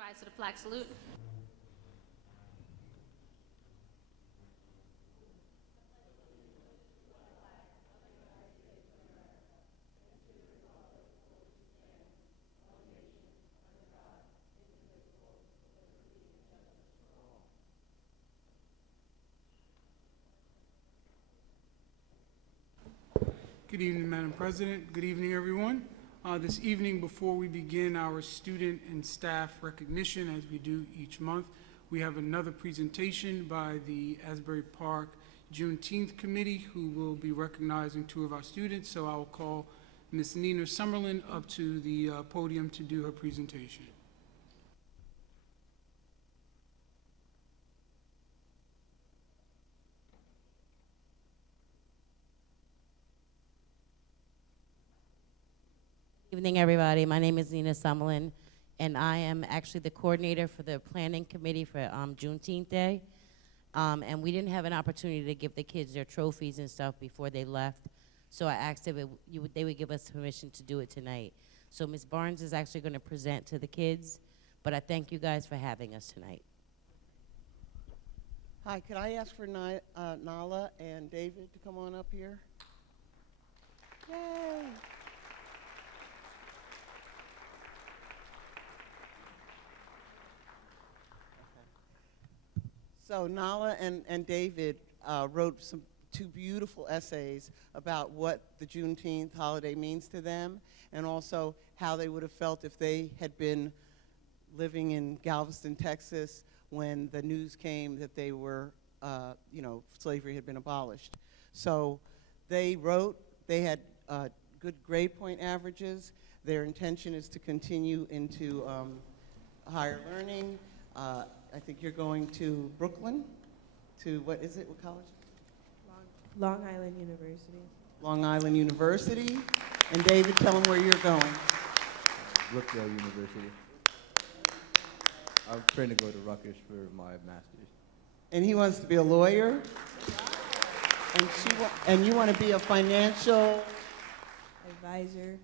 rise to the flag salute. Good evening, Madam President. Good evening, everyone. This evening, before we begin our student and staff recognition, as we do each month, we have another presentation by the Asbury Park Juneteenth Committee, who will be recognizing two of our students. So I will call Ms. Nina Summerlin up to the podium to do her presentation. Good evening, everybody. My name is Nina Summerlin, and I am actually the coordinator for the planning committee for Juneteenth Day. And we didn't have an opportunity to give the kids their trophies and stuff before they left, so I asked if they would give us permission to do it tonight. So Ms. Barnes is actually going to present to the kids, but I thank you guys for having us tonight. Hi, could I ask for Nala and David to come on up here? Yay! So Nala and David wrote two beautiful essays about what the Juneteenth holiday means to them, and also how they would have felt if they had been living in Galveston, Texas, when the news came that they were, slavery had been abolished. So they had good grade point averages. Their intention is to continue into higher learning. I think you're going to Brooklyn, to what is it, what college? Long Island University. Long Island University. And David, tell them where you're going. Brookdale University. I'm trying to go to Rutgers for my master's. And he wants to be a lawyer. And you want to be a financial advisor.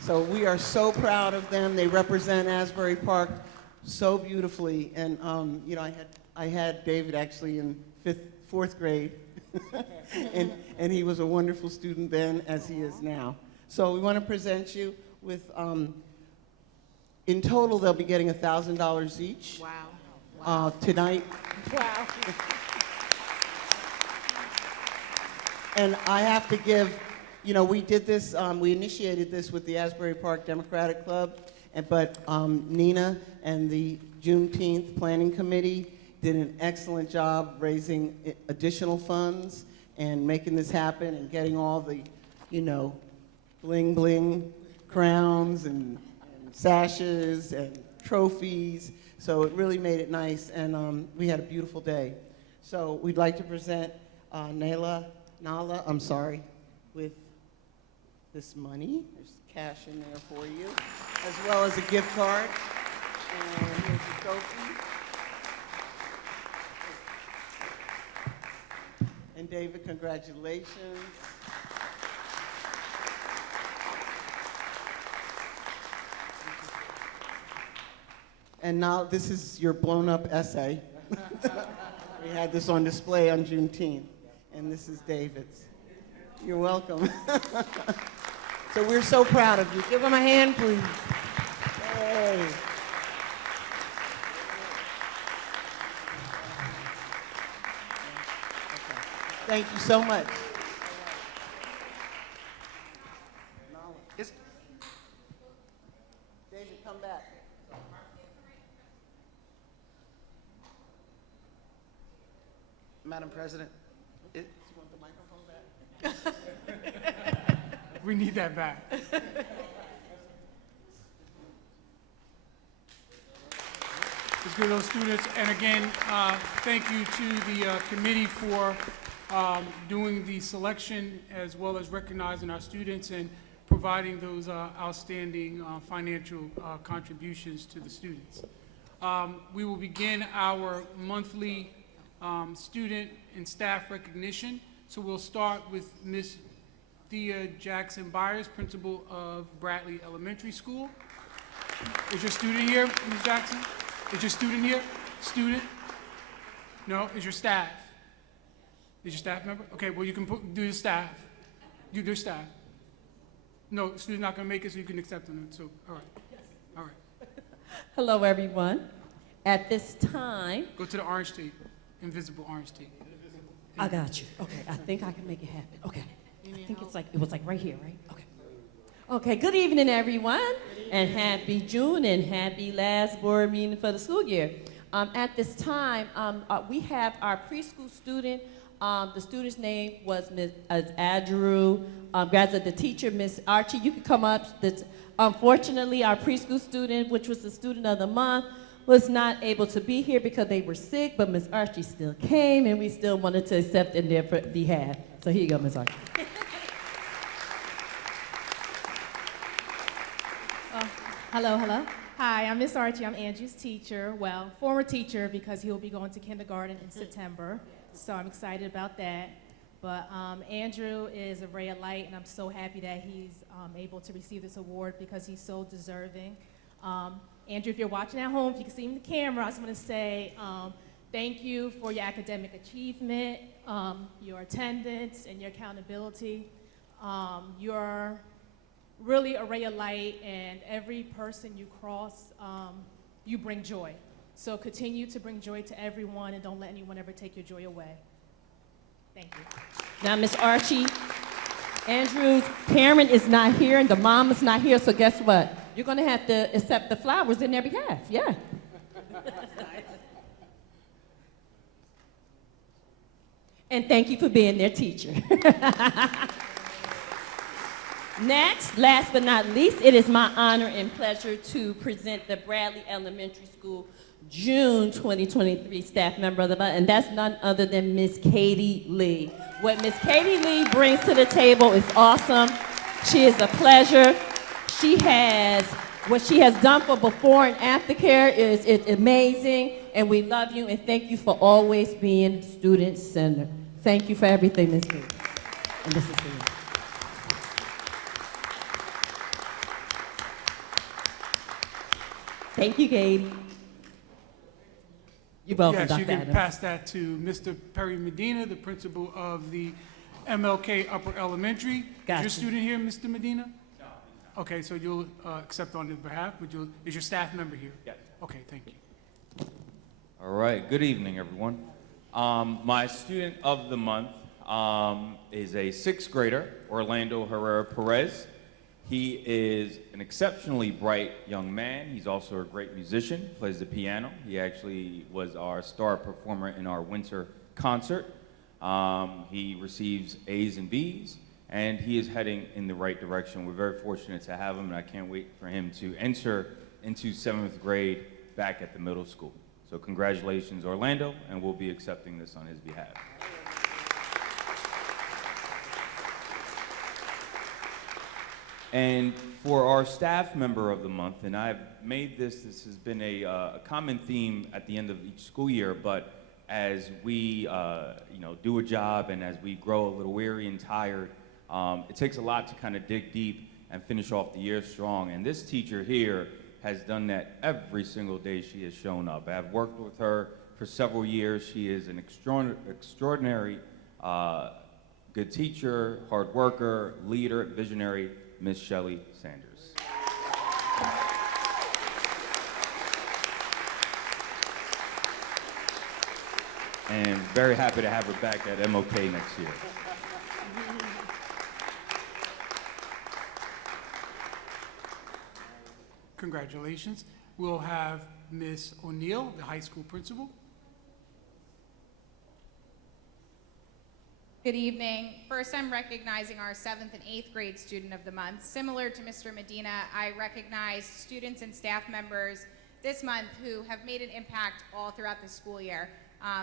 So we are so proud of them. They represent Asbury Park so beautifully. And I had David actually in fourth grade, and he was a wonderful student then, as he is now. So we want to present you with, in total, they'll be getting $1,000 each. Wow. Tonight. Wow. And I have to give, we did this, we initiated this with the Asbury Park Democratic Club, but Nina and the Juneteenth Planning Committee did an excellent job raising additional funds and making this happen and getting all the, bling bling crowns and sashes and trophies. So it really made it nice, and we had a beautiful day. So we'd like to present Nala, with this money. There's cash in there for you, as well as a gift card. And here's the trophy. And David, congratulations. And now this is your blown up essay. We had this on display on Juneteenth, and this is David's. You're welcome. So we're so proud of you. Give him a hand, please. Yay. Thank you so much. David, come back. Madam President, You want the microphone back? We need that back. Let's give those students, and again, thank you to the committee for doing the selection as well as recognizing our students and providing those outstanding financial contributions to the students. We will begin our monthly student and staff recognition. So we'll start with Ms. Thea Jackson Byers, principal of Bradley Elementary School. Is your student here, Ms. Jackson? Is your student here? Student? No, is your staff? Is your staff member? Okay, well, you can do the staff. Do the staff. No, the student's not gonna make it, so you can accept them, so, all right. All right, Hello, everyone. At this time, go to the orange tape, invisible orange tape. I got you. Okay, I think I can make it happen. Okay. I think it was like right here, right? Okay. Okay, good evening, everyone. And happy June and happy last board meeting for the school year. At this time, we have our preschool student. The student's name was Ms. Andrew. Graduate, the teacher, Miss Archie, you can come up. Unfortunately, our preschool student, which was the student of the month, was not able to be here because they were sick, but Miss Archie still came, and we still wanted to accept in their behalf. So here you go, Miss Archie. Hello, hello. Hi, I'm Miss Archie. I'm Andrew's teacher. Well, former teacher because he'll be going to kindergarten in September. So I'm excited about that. But Andrew is a ray of light, and I'm so happy that he's able to receive this award because he's so deserving. Andrew, if you're watching at home, if you can see him in the camera, I just want to say thank you for your academic achievement, your attendance, and your accountability. You're really a ray of light, and every person you cross, you bring joy. So continue to bring joy to everyone, and don't let anyone ever take your joy away. Thank you. Now, Miss Archie, Andrew's parent is not here, and the mom is not here, so guess what? You're going to have to accept the flowers in their behalf. Yeah. And thank you for being their teacher. Next, last but not least, it is my honor and pleasure to present the Bradley Elementary School June 2023 Staff Member of the Month, and that's none other than Miss Katie Lee. What Miss Katie Lee brings to the table is awesome. She is a pleasure. What she has done for before and after care is amazing, and we love you and thank you for always being student-centered. Thank you for everything, Ms. Lee. And this is for you. Thank you, Katie. You're welcome, Yes, Dr. you can Adams. pass that to Mr. Perry Medina, the principal of the MLK Upper Elementary. Is Gotcha. your student here, Mr. Medina? No. Okay, so you'll accept on his behalf, but is your staff member here? Yes. Okay, thank you. All right, good evening, everyone. My student of the month is a sixth grader, Orlando Herrera Perez. He is an exceptionally bright young man. He's also a great musician, plays the piano. He actually was our star performer in our winter concert. He receives A's and B's, and he is heading in the right direction. We're very fortunate to have him, and I can't wait for him to enter into 7th grade back at the middle school. So congratulations, Orlando, and we'll be accepting this on his behalf. And for our staff member of the month, and I've made this has been a common theme at the end of each school year, but as we do a job and as we grow a little weary and tired, it takes a lot to kind of dig deep and finish off the year strong. And this teacher here has done that every single day she has shown up. I've worked with her for several years. She is an extraordinary good teacher, hard worker, leader, visionary, Miss Shelley Sanders. And very happy to have her back at MOK next year. Congratulations. We'll have Ms. O'Neill, the high school principal. Good evening. First, I'm recognizing our 7th and 8th grade student of the month. Similar to Mr. Medina, I recognize students and staff members this month who have made an impact all throughout the school year.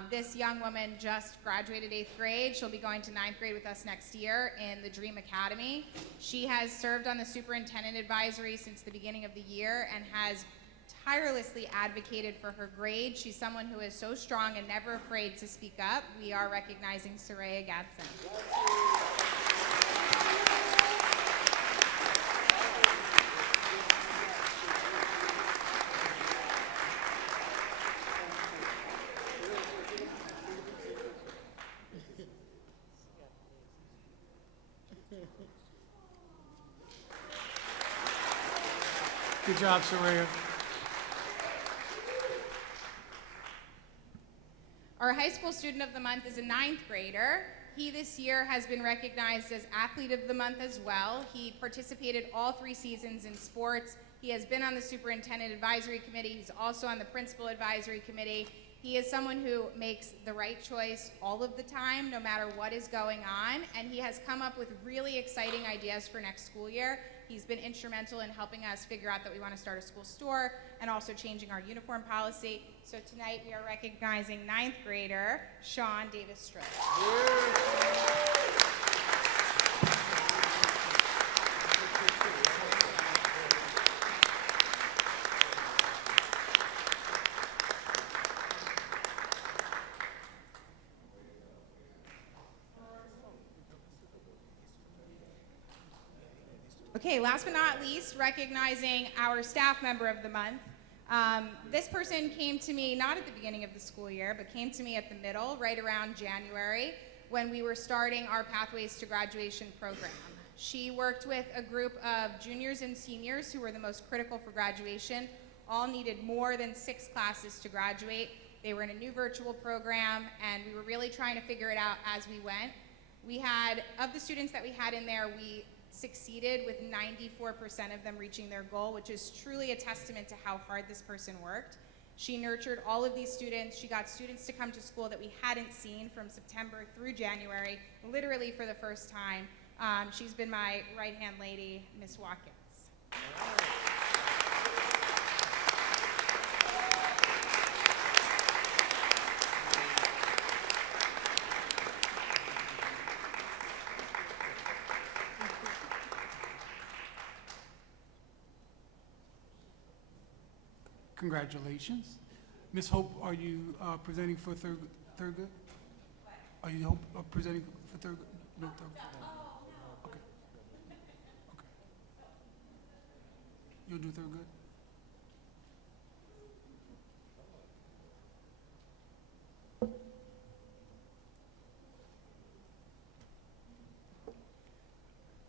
This young woman just graduated 8th grade. She'll be going to 9th grade with us next year in the Dream Academy. She has served on the superintendent advisory since the beginning of the year and has tirelessly advocated for her grade. She's someone who is so strong and never afraid to speak up. We are recognizing Soraya Gadsden. Good job, Soraya. Our high school student of the month is a 9th grader. He this year has been recognized as athlete of the month as well. He participated all 3 seasons in sports. He has been on the superintendent advisory committee. He's also on the principal advisory committee. He is someone who makes the right choice all of the time, no matter what is going on, and he has come up with really exciting ideas for next school year. He's been instrumental in helping us figure out that we want to start a school store and also changing our uniform policy. So tonight we are recognizing 9th grader Sean Davis Stroh. Okay, last but not least, recognizing our staff member of the month. This person came to me not at the beginning of the school year, but came to me at the middle, right around January, when we were starting our Pathways to Graduation program. She worked with a group of juniors and seniors who were the most critical for graduation. All needed more than 6 classes to graduate. They were in a new virtual program, and we were really trying to figure it out as we went. We had, of the students that we had in there, we succeeded with 94% of them reaching their goal, which is truly a testament to how hard this person worked. She nurtured all of these students. She got students to come to school that we hadn't seen from September through January, literally for the first time. She's been my right-hand lady, Miss Watkins. Congratulations. Ms. Hope, are you presenting for Thurgood? Are you presenting for Thurgood? No, Thurgood. Okay. Okay. You'll do Thurgood?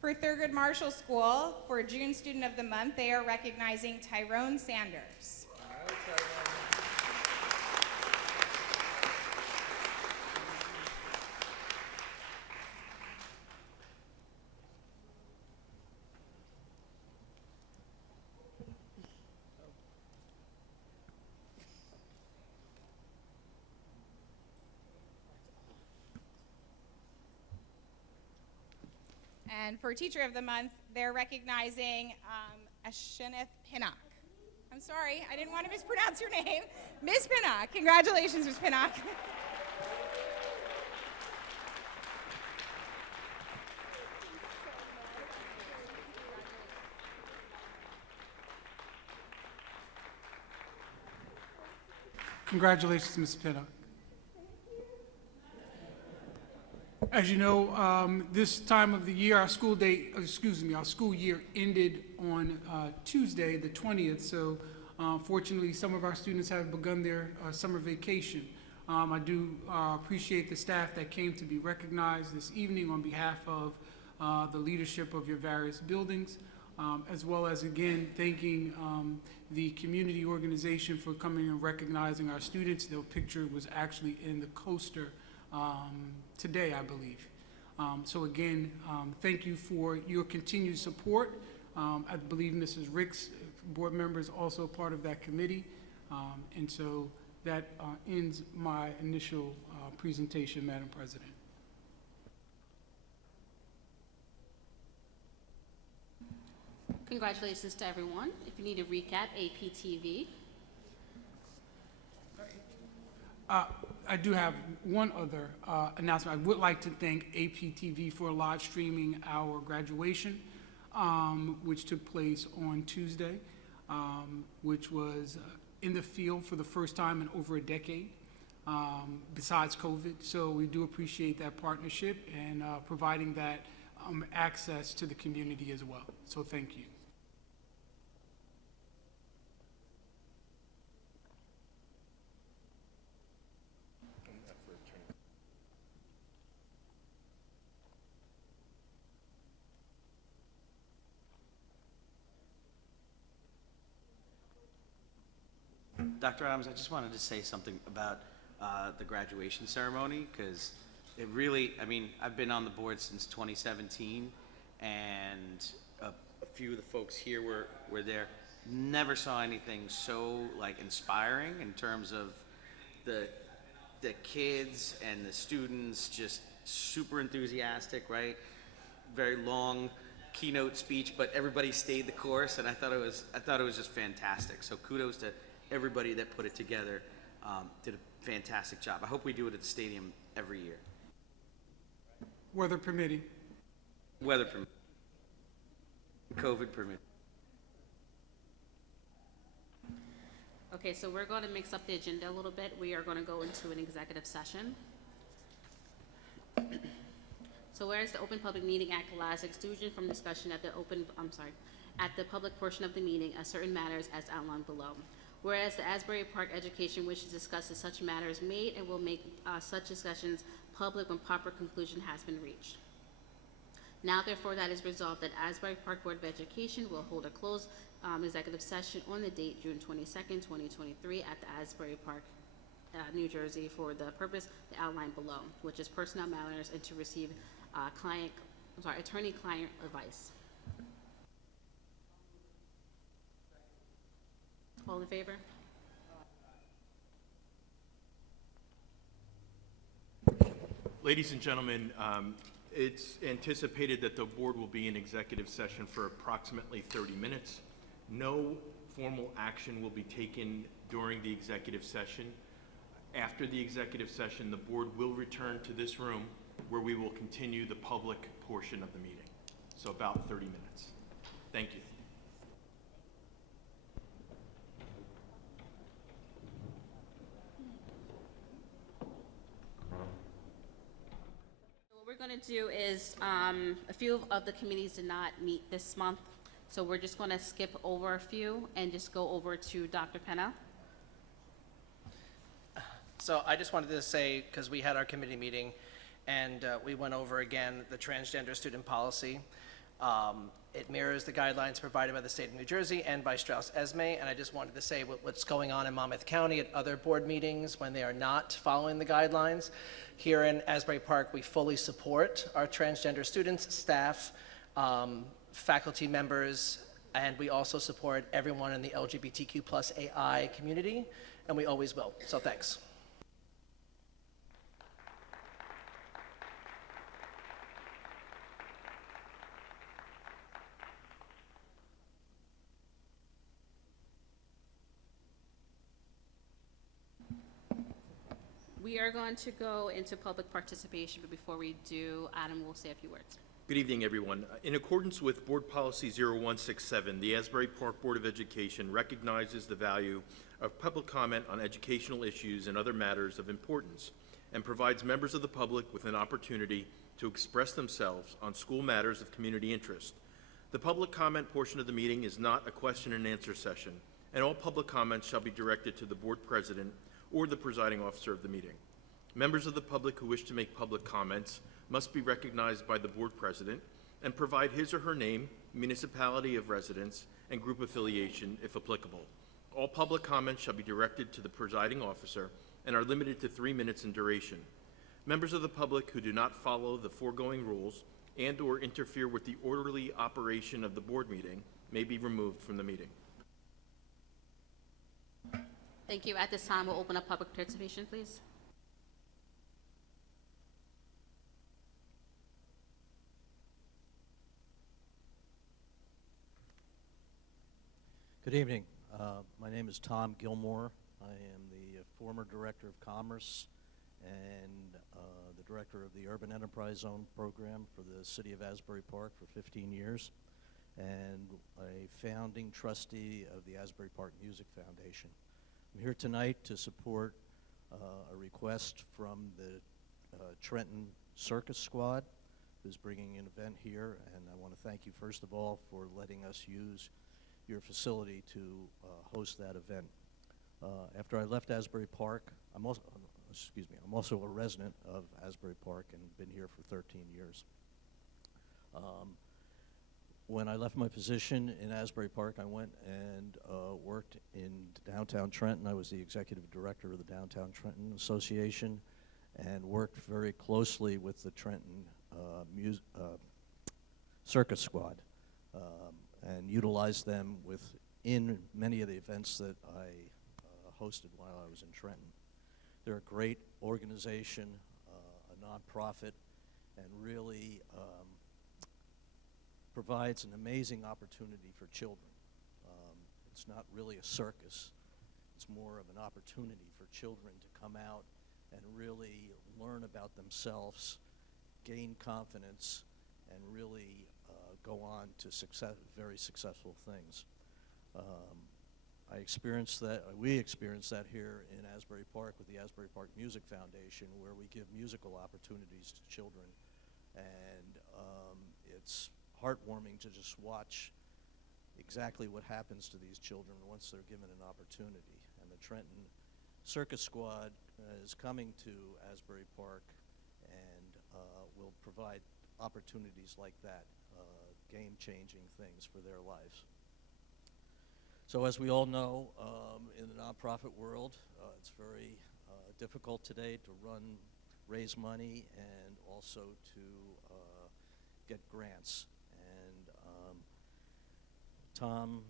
For Thurgood Marshall School, for June Student of the Month, they are recognizing Tyrone Sanders. And for Teacher of the Month, they're recognizing Asheneth Pinnock. I'm sorry, I didn't want to mispronounce your name. Miss Pinnock. Congratulations, Miss Pinnock. Congratulations, Ms. Pinnock. As you know, this time of the year, our school year ended on Tuesday, the 20th, so fortunately, some of our students have begun their summer vacation. I do appreciate the staff that came to be recognized this evening on behalf of the leadership of your various buildings, as well as, again, thanking the community organization for coming and recognizing our students. Their picture was actually in the coaster today, I believe. So again, thank you for your continued support. I believe Mrs. Ricks, board member, is also part of that committee. And so that ends my initial presentation, Madam President. Congratulations to everyone. If you need a recap, APTV. I do have one other announcement. I would like to thank APTV for live streaming our graduation, which took place on Tuesday, which was in the field for the first time in over a decade, besides COVID. So we do appreciate that partnership and providing that access to the community as well. So thank you. Dr. Adams, I just wanted to say something about the graduation ceremony, because it really, I mean, I've been on the board since 2017, and a few of the folks here were there. Never saw anything so like inspiring in terms of the kids and the students, just super enthusiastic, right? Very long keynote speech, but everybody stayed the course, and I thought it was just fantastic. So kudos to everybody that put it together. Did a fantastic job. I hope we do it at the stadium every year. Weather permitting. Weather permit. COVID permit. Okay, so we're going to mix up the agenda a little bit. We are going to go into an executive session. So whereas the Open Public Meeting Act allows exclusion from discussion at the public portion of the meeting of certain matters as outlined below. Whereas the Asbury Park Education wishes to discuss such matters made and will make such discussions public when proper conclusion has been reached. Now therefore that is resolved that Asbury Park Board of Education will hold a closed executive session on the date June 22nd, 2023 at the Asbury Park, New Jersey for the purpose outlined below, which is personnel matters and to receive attorney-client advice. All in favor? Ladies and gentlemen, it's anticipated that the board will be in executive session for approximately 30 minutes. No formal action will be taken during the executive session. After the executive session, the board will return to this room where we will continue the public portion of the meeting. So about 30 minutes. Thank you. What we're going to do is a few of the committees did not meet this month, so we're just going to skip over a few and just go over to Dr. Penna. So I just wanted to say, because we had our committee meeting and we went over again the transgender student policy. It mirrors the guidelines provided by the state of New Jersey and by Strauss Esme, and I just wanted to say what's going on in Monmouth County at other board meetings when they are not following the guidelines. Here in Asbury Park, we fully support our transgender students, staff, faculty members, and we also support everyone in the LGBTQ plus AI community, and we always will. So thanks. We are going to go into public participation, but before we do, Adam will say a few words. Good evening, everyone. In accordance with Board Policy 0167, the Asbury Park Board of Education recognizes the value of public comment on educational issues and other matters of importance, and provides members of the public with an opportunity to express themselves on school matters of community interest. The public comment portion of the meeting is not a question and answer session, and all public comments shall be directed to the board president or the presiding officer of the meeting. Members of the public who wish to make public comments must be recognized by the board president and provide his or her name, municipality of residence, and group affiliation if applicable. All public comments shall be directed to the presiding officer and are limited to 3 minutes in duration. Members of the public who do not follow the foregoing rules and/or interfere with the orderly operation of the board meeting may be removed from the meeting. Thank you. At this time, we'll open up public participation, please. Good evening. My name is Tom Gilmore. I am the former Director of Commerce and the Director of the Urban Enterprise Zone program for the City of Asbury Park for 15 years, and a founding trustee of the Asbury Park Music Foundation. I'm here tonight to support a request from the Trenton Circus Squad, who's bringing an event here, and I want to thank you first of all for letting us use your facility to host that event. After I left Asbury Park, I'm also a resident of Asbury Park and been here for 13 years. when I left my position in Asbury Park, I went and worked in downtown Trenton. I was the executive director of the Downtown Trenton Association and worked very closely with the Trenton Circus Squad and utilized them within many of the events that I hosted while I was in Trenton. They're a great organization, a nonprofit, and really provides an amazing opportunity for children. It's not really a circus. It's more of an opportunity for children to come out and really learn about themselves, gain confidence, and really go on to very successful things. We experienced that here in Asbury Park with the Asbury Park Music Foundation, where we give musical opportunities to children. And it's heartwarming to just watch exactly what happens to these children once they're given an opportunity. And the Trenton Circus Squad is coming to Asbury Park and will provide opportunities like that, game-changing things for their lives. So as we all know, in the nonprofit world, it's very difficult today to raise money and also to get grants. And Tom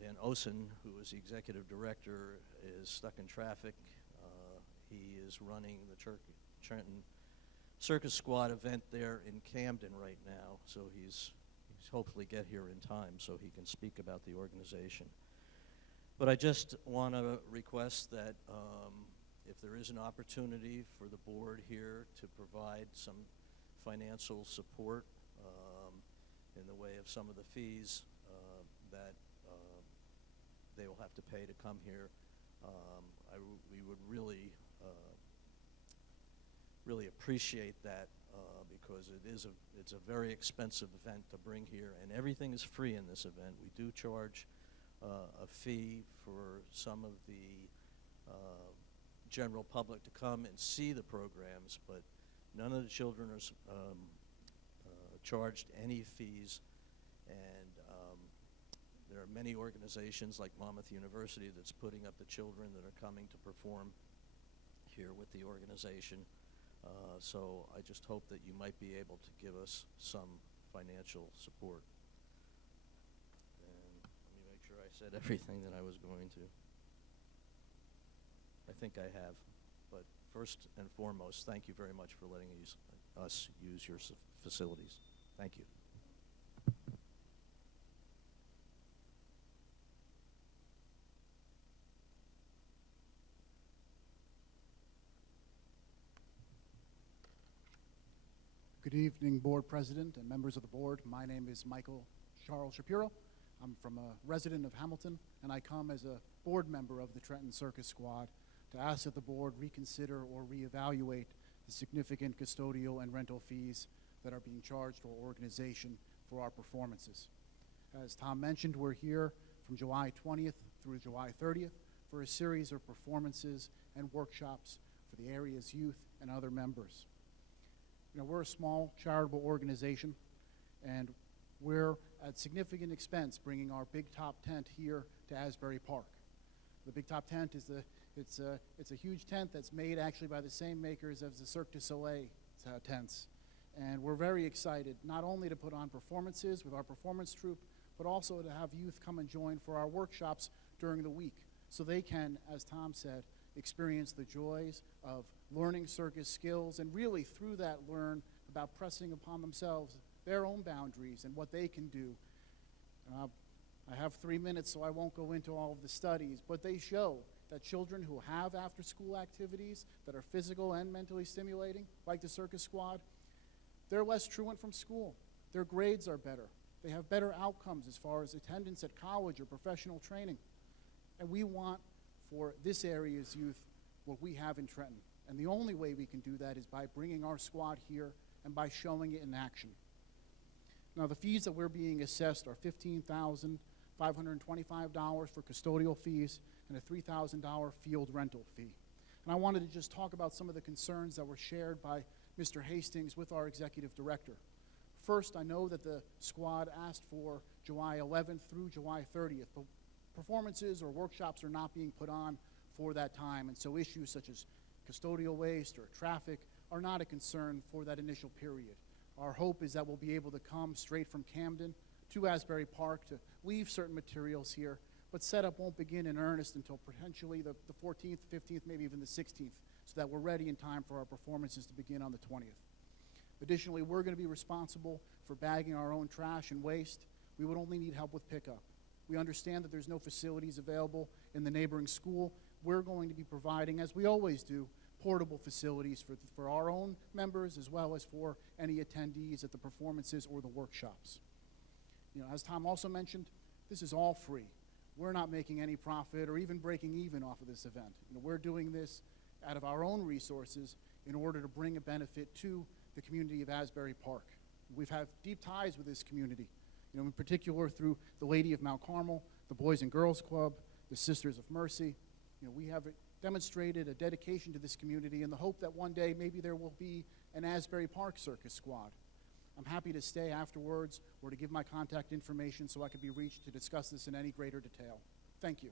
Van Osen, who is the executive director, is stuck in traffic. He is running the Trenton Circus Squad event there in Camden right now, so he's hopefully get here in time so he can speak about the organization. But I just want to request that if there is an opportunity for the board here to provide some financial support in the way of some of the fees that they will have to pay to come here, we would really appreciate that because it's a very expensive event to bring here, and everything is free in this event. We do charge a fee for some of the general public to come and see the programs, but none of the children are charged any fees. And there are many organizations like Monmouth University that's putting up the children that are coming to perform here with the organization. So I just hope that you might be able to give us some financial support. And let me make sure I said everything that I was going to. I think I have. But first and foremost, thank you very much for letting us use your facilities. Thank you. Good evening, Board President and members of the board. My name is Michael Charles Shapiro. I'm from a resident of Hamilton, and I come as a board member of the Trenton Circus Squad to ask that the board reconsider or reevaluate the significant custodial and rental fees that are being charged to our organization for our performances. As Tom mentioned, we're here from July 20th through July 30th for a series of performances and workshops for the area's youth and other members. You know, we're a small charitable organization, and we're at significant expense bringing our Big Top tent here to Asbury Park. The Big Top tent is it's a huge tent that's made actually by the same makers as the Cirque du Soleil tents. And we're very excited not only to put on performances with our performance troupe, but also to have youth come and join for our workshops during the week so they can, as Tom said, experience the joys of learning circus skills and really through that learn about pressing upon themselves their own boundaries and what they can do. I have 3 minutes, so I won't go into all of the studies, but they show that children who have after-school activities that are physical and mentally stimulating, like the Circus Squad, they're less truant from school. Their grades are better. They have better outcomes as far as attendance at college or professional training. And we want for this area's youth what we have in Trenton. And the only way we can do that is by bringing our squad here and by showing it in action. Now, the fees that we're being assessed are $15,525 for custodial fees and a $3,000 field rental fee. And I wanted to just talk about some of the concerns that were shared by Mr. Hastings with our executive director. First, I know that the squad asked for July 11th through July 30th, but performances or workshops are not being put on for that time, and so issues such as custodial waste or traffic are not a concern for that initial period. Our hope is that we'll be able to come straight from Camden to Asbury Park to leave certain materials here, but setup won't begin in earnest until potentially the 14th, 15th, maybe even the 16th, so that we're ready in time for our performances to begin on the 20th. Additionally, we're going to be responsible for bagging our own trash and waste. We would only need help with pickup. We understand that there's no facilities available in the neighboring school. We're going to be providing, as we always do, portable facilities for our own members as well as for any attendees at the performances or the workshops. You know, as Tom also mentioned, this is all free. We're not making any profit or even breaking even off of this event. You know, we're doing this out of our own resources in order to bring a benefit to the community of Asbury Park. We've had deep ties with this community, you know, in particular through the Lady of Mount Carmel, the Boys and Girls Club, the Sisters of Mercy. You know, we have demonstrated a dedication to this community in the hope that one day maybe there will be an Asbury Park Circus Squad. I'm happy to stay afterwards or to give my contact information so I could be reached to discuss this in any greater detail. Thank you.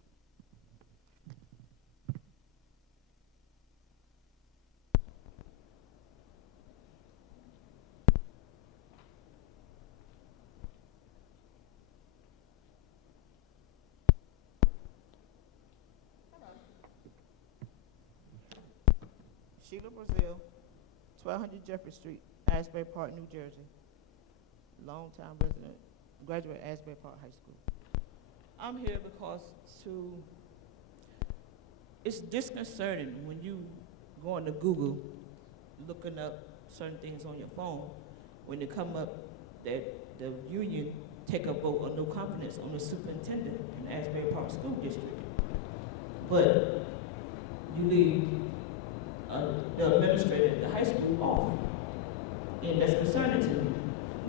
Sheila Brazil, 1200 Jeffrey Street, Asbury Park, New Jersey. Longtime resident, graduate of Asbury Park High School. I'm here because it's disconcerting when you go into Google, looking up certain things on your phone, when they come up that the union take a vote of no confidence on the superintendent in Asbury Park School District. But you leave the administrator at the high school off, and that's concerning to me.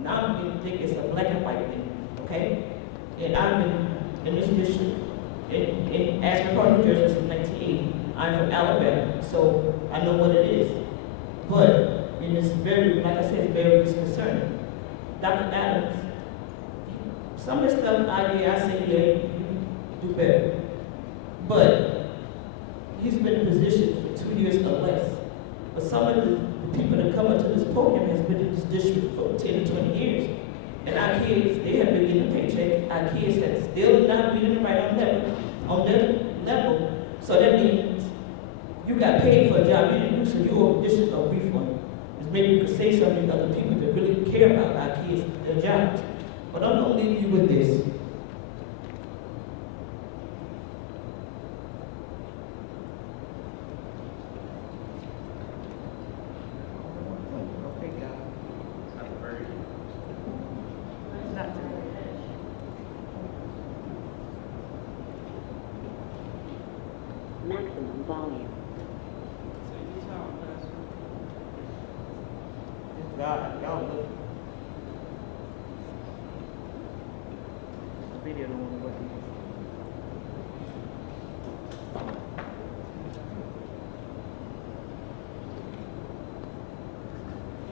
Now I'm beginning to think it's a black and white thing, okay? And I've been in this district in Asbury Park, New Jersey since 1980. I'm from Alabama, so I know what it is. But, and it's very, like I said, it's very disconcerting. Dr. Adams, some of the stuff I say, yeah, you do better. But he's been in position for 2 years or less. But some of the people that come up to this podium has been in this district for 10 to 20 years. And our kids, they have been getting a paycheck. Our kids have still not reading right on their level. So that means you got paid for a job you didn't do, so you owe the district a refund. Because maybe you could say something to other people that really care about our kids, their jobs. But I'm gonna leave you with this. Maximum volume. Y'all look. The video don't want to work.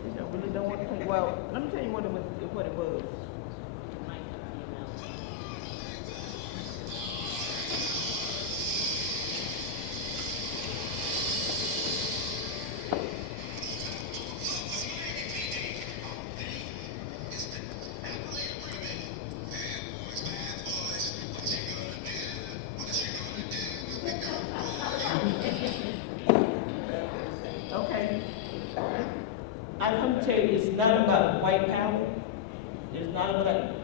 You really don't want to think. Well, let me tell you what it was. Okay. I come to tell you, it's not about white power. It's not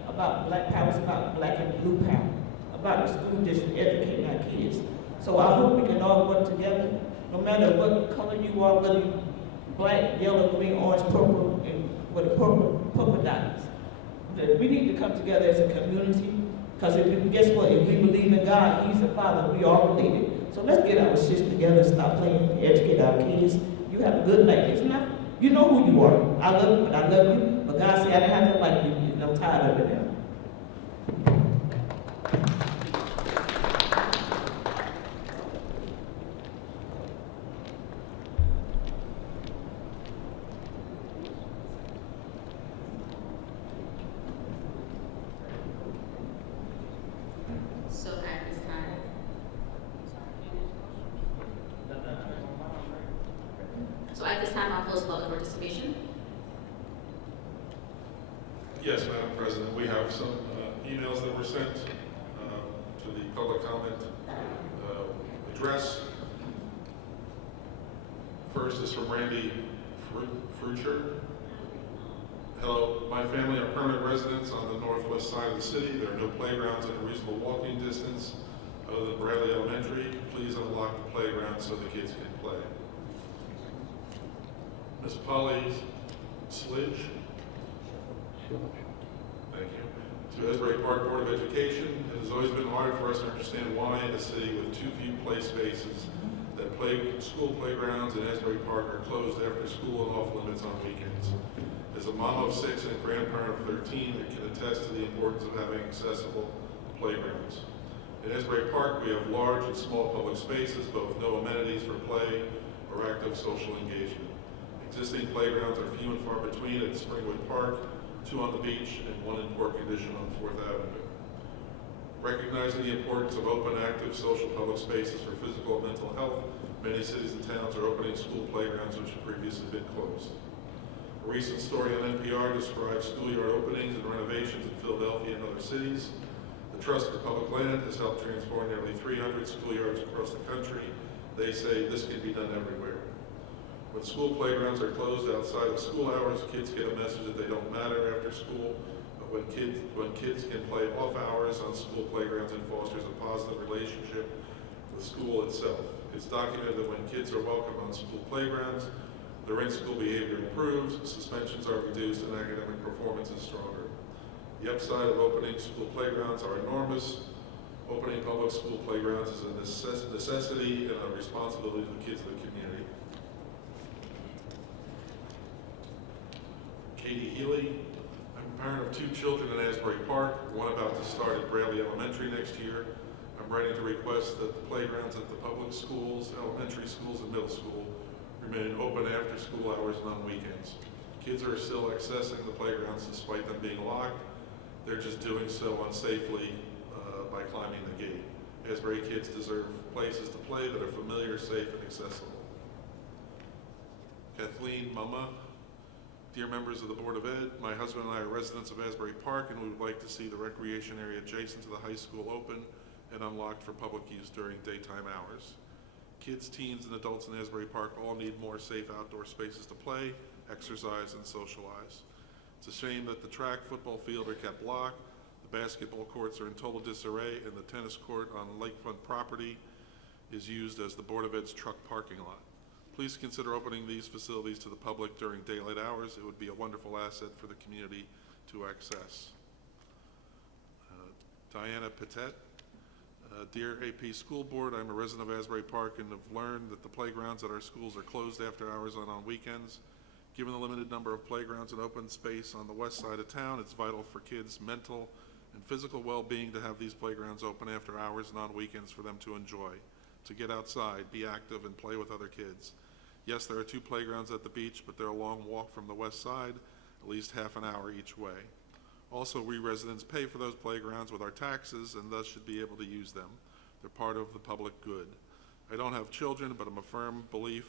about black power. It's about black and blue power. About the school district educating our kids. So I hope we can all work together, no matter what color you are, whether you black, yellow, green, orange, purple, and with the purple dots. We need to come together as a community, because guess what? If we believe in God, He's the Father, we are related. So let's get our shit together and stop playing, educate our kids. You have a good night. It's not, you know who you are. I love you, but I love you. But God said I didn't have to like you, and I'm tired of it now. public participation. Yes, Madam President, we have some emails that were sent to the public comment address. First is from Randy Frucher. Hello, my family are permanent residents on the northwest side of the city. There are no playgrounds in a reasonable walking distance other than Bradley Elementary. Please unlock the playground so the kids can play. Ms. Polly Slidge. Thank you. To Asbury Park Board of Education, it has always been hard for us to understand why in a city with too few play spaces that school playgrounds in Asbury Park are closed after school and off limits on weekends. As a mom of 6 and a grandparent of 13, I can attest to the importance of having accessible playgrounds. In Asbury Park, we have large and small public spaces, but with no amenities for play or active social engagement. Existing playgrounds are few and far between at Springwood Park, 2 on the beach, and 1 in poor condition on 4th Avenue. Recognizing the importance of open, active, social public spaces for physical and mental health, many cities and towns are opening school playgrounds which had previously been closed. A recent story on NPR describes schoolyard openings and renovations in Philadelphia and other cities. The Trust for Public Land has helped transform nearly 300 schoolyards across the country. They say this can be done everywhere. When school playgrounds are closed outside of school hours, kids get a message that they don't matter after school. But when kids can play off hours on school playgrounds, it fosters a positive relationship with school itself. It's documented that when kids are welcome on school playgrounds, their in-school behavior improves, suspensions are reduced, and academic performance is stronger. The upside of opening school playgrounds are enormous. Opening public school playgrounds is a necessity and a responsibility to the kids of the community. Katie Healy. I'm a parent of 2 children in Asbury Park, one about to start at Bradley Elementary next year. I'm writing to request that the playgrounds at the public schools, elementary schools, and middle school remain open after school hours and on weekends. Kids are still accessing the playgrounds despite them being locked. They're just doing so unsafely by climbing the gate. Asbury kids deserve places to play that are familiar, safe, and accessible. Kathleen Mumma. Dear members of the Board of Ed, my husband and I are residents of Asbury Park, and we would like to see the recreation area adjacent to the high school open and unlocked for public use during daytime hours. Kids, teens, and adults in Asbury Park all need more safe outdoor spaces to play, exercise, and socialize. It's a shame that the track football field are kept locked, the basketball courts are in total disarray, and the tennis court on lakefront property is used as the Board of Ed's truck parking lot. Please consider opening these facilities to the public during daylight hours. It would be a wonderful asset for the community to access. Diana Patet. Dear AP School Board, I'm a resident of Asbury Park and have learned that the playgrounds at our schools are closed after hours and on weekends. Given the limited number of playgrounds and open space on the west side of town, it's vital for kids' mental and physical well-being to have these playgrounds open after hours and on weekends for them to enjoy, to get outside, be active, and play with other kids. Yes, there are 2 playgrounds at the beach, but they're a long walk from the west side, at least half an hour each way. Also, we residents pay for those playgrounds with our taxes and thus should be able to use them. They're part of the public good. I don't have children, but I'm a firm belief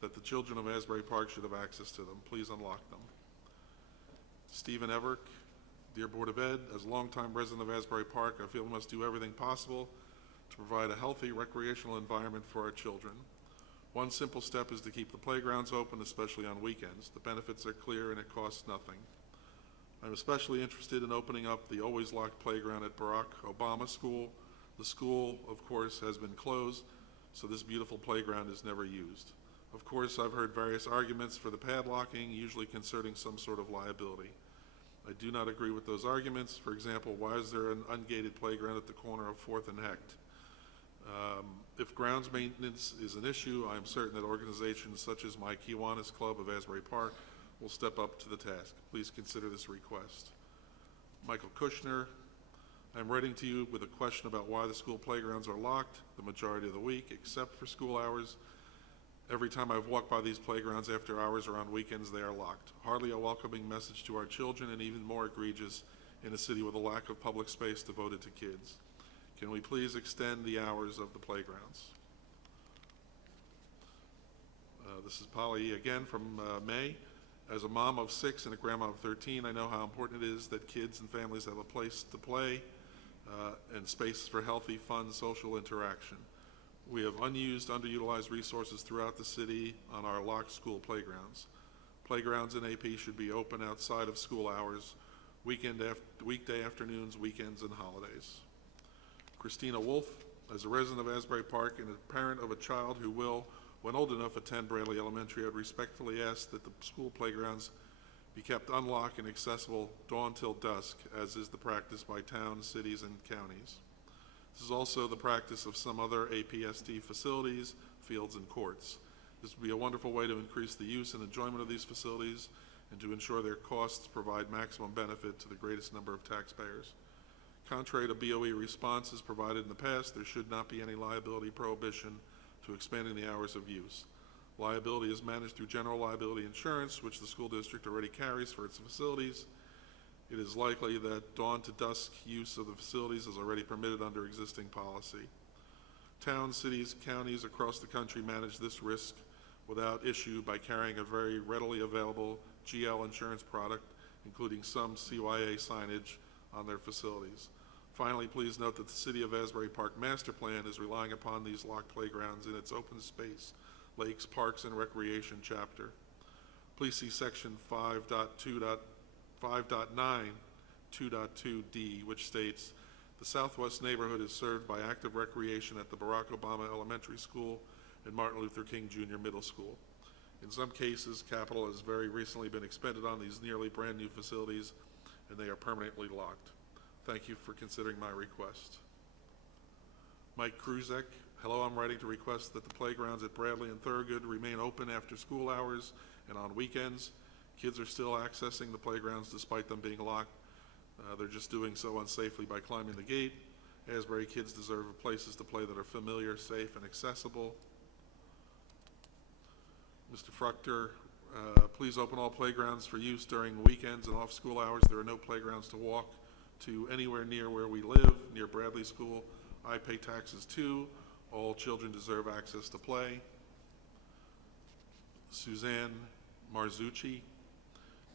that the children of Asbury Park should have access to them. Please unlock them. Stephen Everick. Dear Board of Ed, as a longtime resident of Asbury Park, I feel we must do everything possible to provide a healthy recreational environment for our children. One simple step is to keep the playgrounds open, especially on weekends. The benefits are clear and it costs nothing. I'm especially interested in opening up the always locked playground at Barack Obama School. The school, of course, has been closed, so this beautiful playground is never used. Of course, I've heard various arguments for the padlocking, usually concerning some sort of liability. I do not agree with those arguments. For example, why is there an ungated playground at the corner of 4th and Hecht? If grounds maintenance is an issue, I am certain that organizations such as my Kiwanis Club of Asbury Park will step up to the task. Please consider this request. Michael Kushner, I'm writing to you with a question about why the school playgrounds are locked the majority of the week, except for school hours. Every time I've walked by these playgrounds after hours or on weekends, they are locked. Hardly a welcoming message to our children, and even more egregious in a city with a lack of public space devoted to kids. Can we please extend the hours of the playgrounds? This is Polly again from May. As a mom of 6 and a grandma of 13, I know how important it is that kids and families have a place to play and spaces for healthy, fun, social interaction. We have unused, underutilized resources throughout the city on our locked school playgrounds. Playgrounds in AP should be open outside of school hours, weekday afternoons, weekends, and holidays. Christina Wolf, as a resident of Asbury Park and a parent of a child who will, when old enough, attend Bradley Elementary, I would respectfully ask that the school playgrounds be kept unlocked and accessible dawn till dusk, as is the practice by towns, cities, and counties. This is also the practice of some other APSD facilities, fields, and courts. This would be a wonderful way to increase the use and enjoyment of these facilities and to ensure their costs provide maximum benefit to the greatest number of taxpayers. Contrary to BOE responses provided in the past, there should not be any liability prohibition to expanding the hours of use. Liability is managed through general liability insurance, which the school district already carries for its facilities. It is likely that dawn to dusk use of the facilities is already permitted under existing policy. Towns, cities, counties across the country manage this risk without issue by carrying a very readily available GL insurance product, including some CYA signage on their facilities. Finally, please note that the City of Asbury Park Master Plan is relying upon these locked playgrounds in its open space, lakes, parks, and recreation chapter. Please see section 5.9.2.2D, which states, the Southwest neighborhood is served by active recreation at the Barack Obama Elementary School and Martin Luther King Jr. Middle School. In some cases, capital has very recently been expended on these nearly brand new facilities, and they are permanently locked. Thank you for considering my request. Mike Kruzek, hello, I'm writing to request that the playgrounds at Bradley and Thurgood remain open after school hours and on weekends. Kids are still accessing the playgrounds despite them being locked. They're just doing so unsafely by climbing the gate. Asbury kids deserve places to play that are familiar, safe, and accessible. Mr. Fruchter, please open all playgrounds for use during weekends and off school hours. There are no playgrounds to walk to anywhere near where we live, near Bradley School. I pay taxes too. All children deserve access to play. Suzanne Marzucci,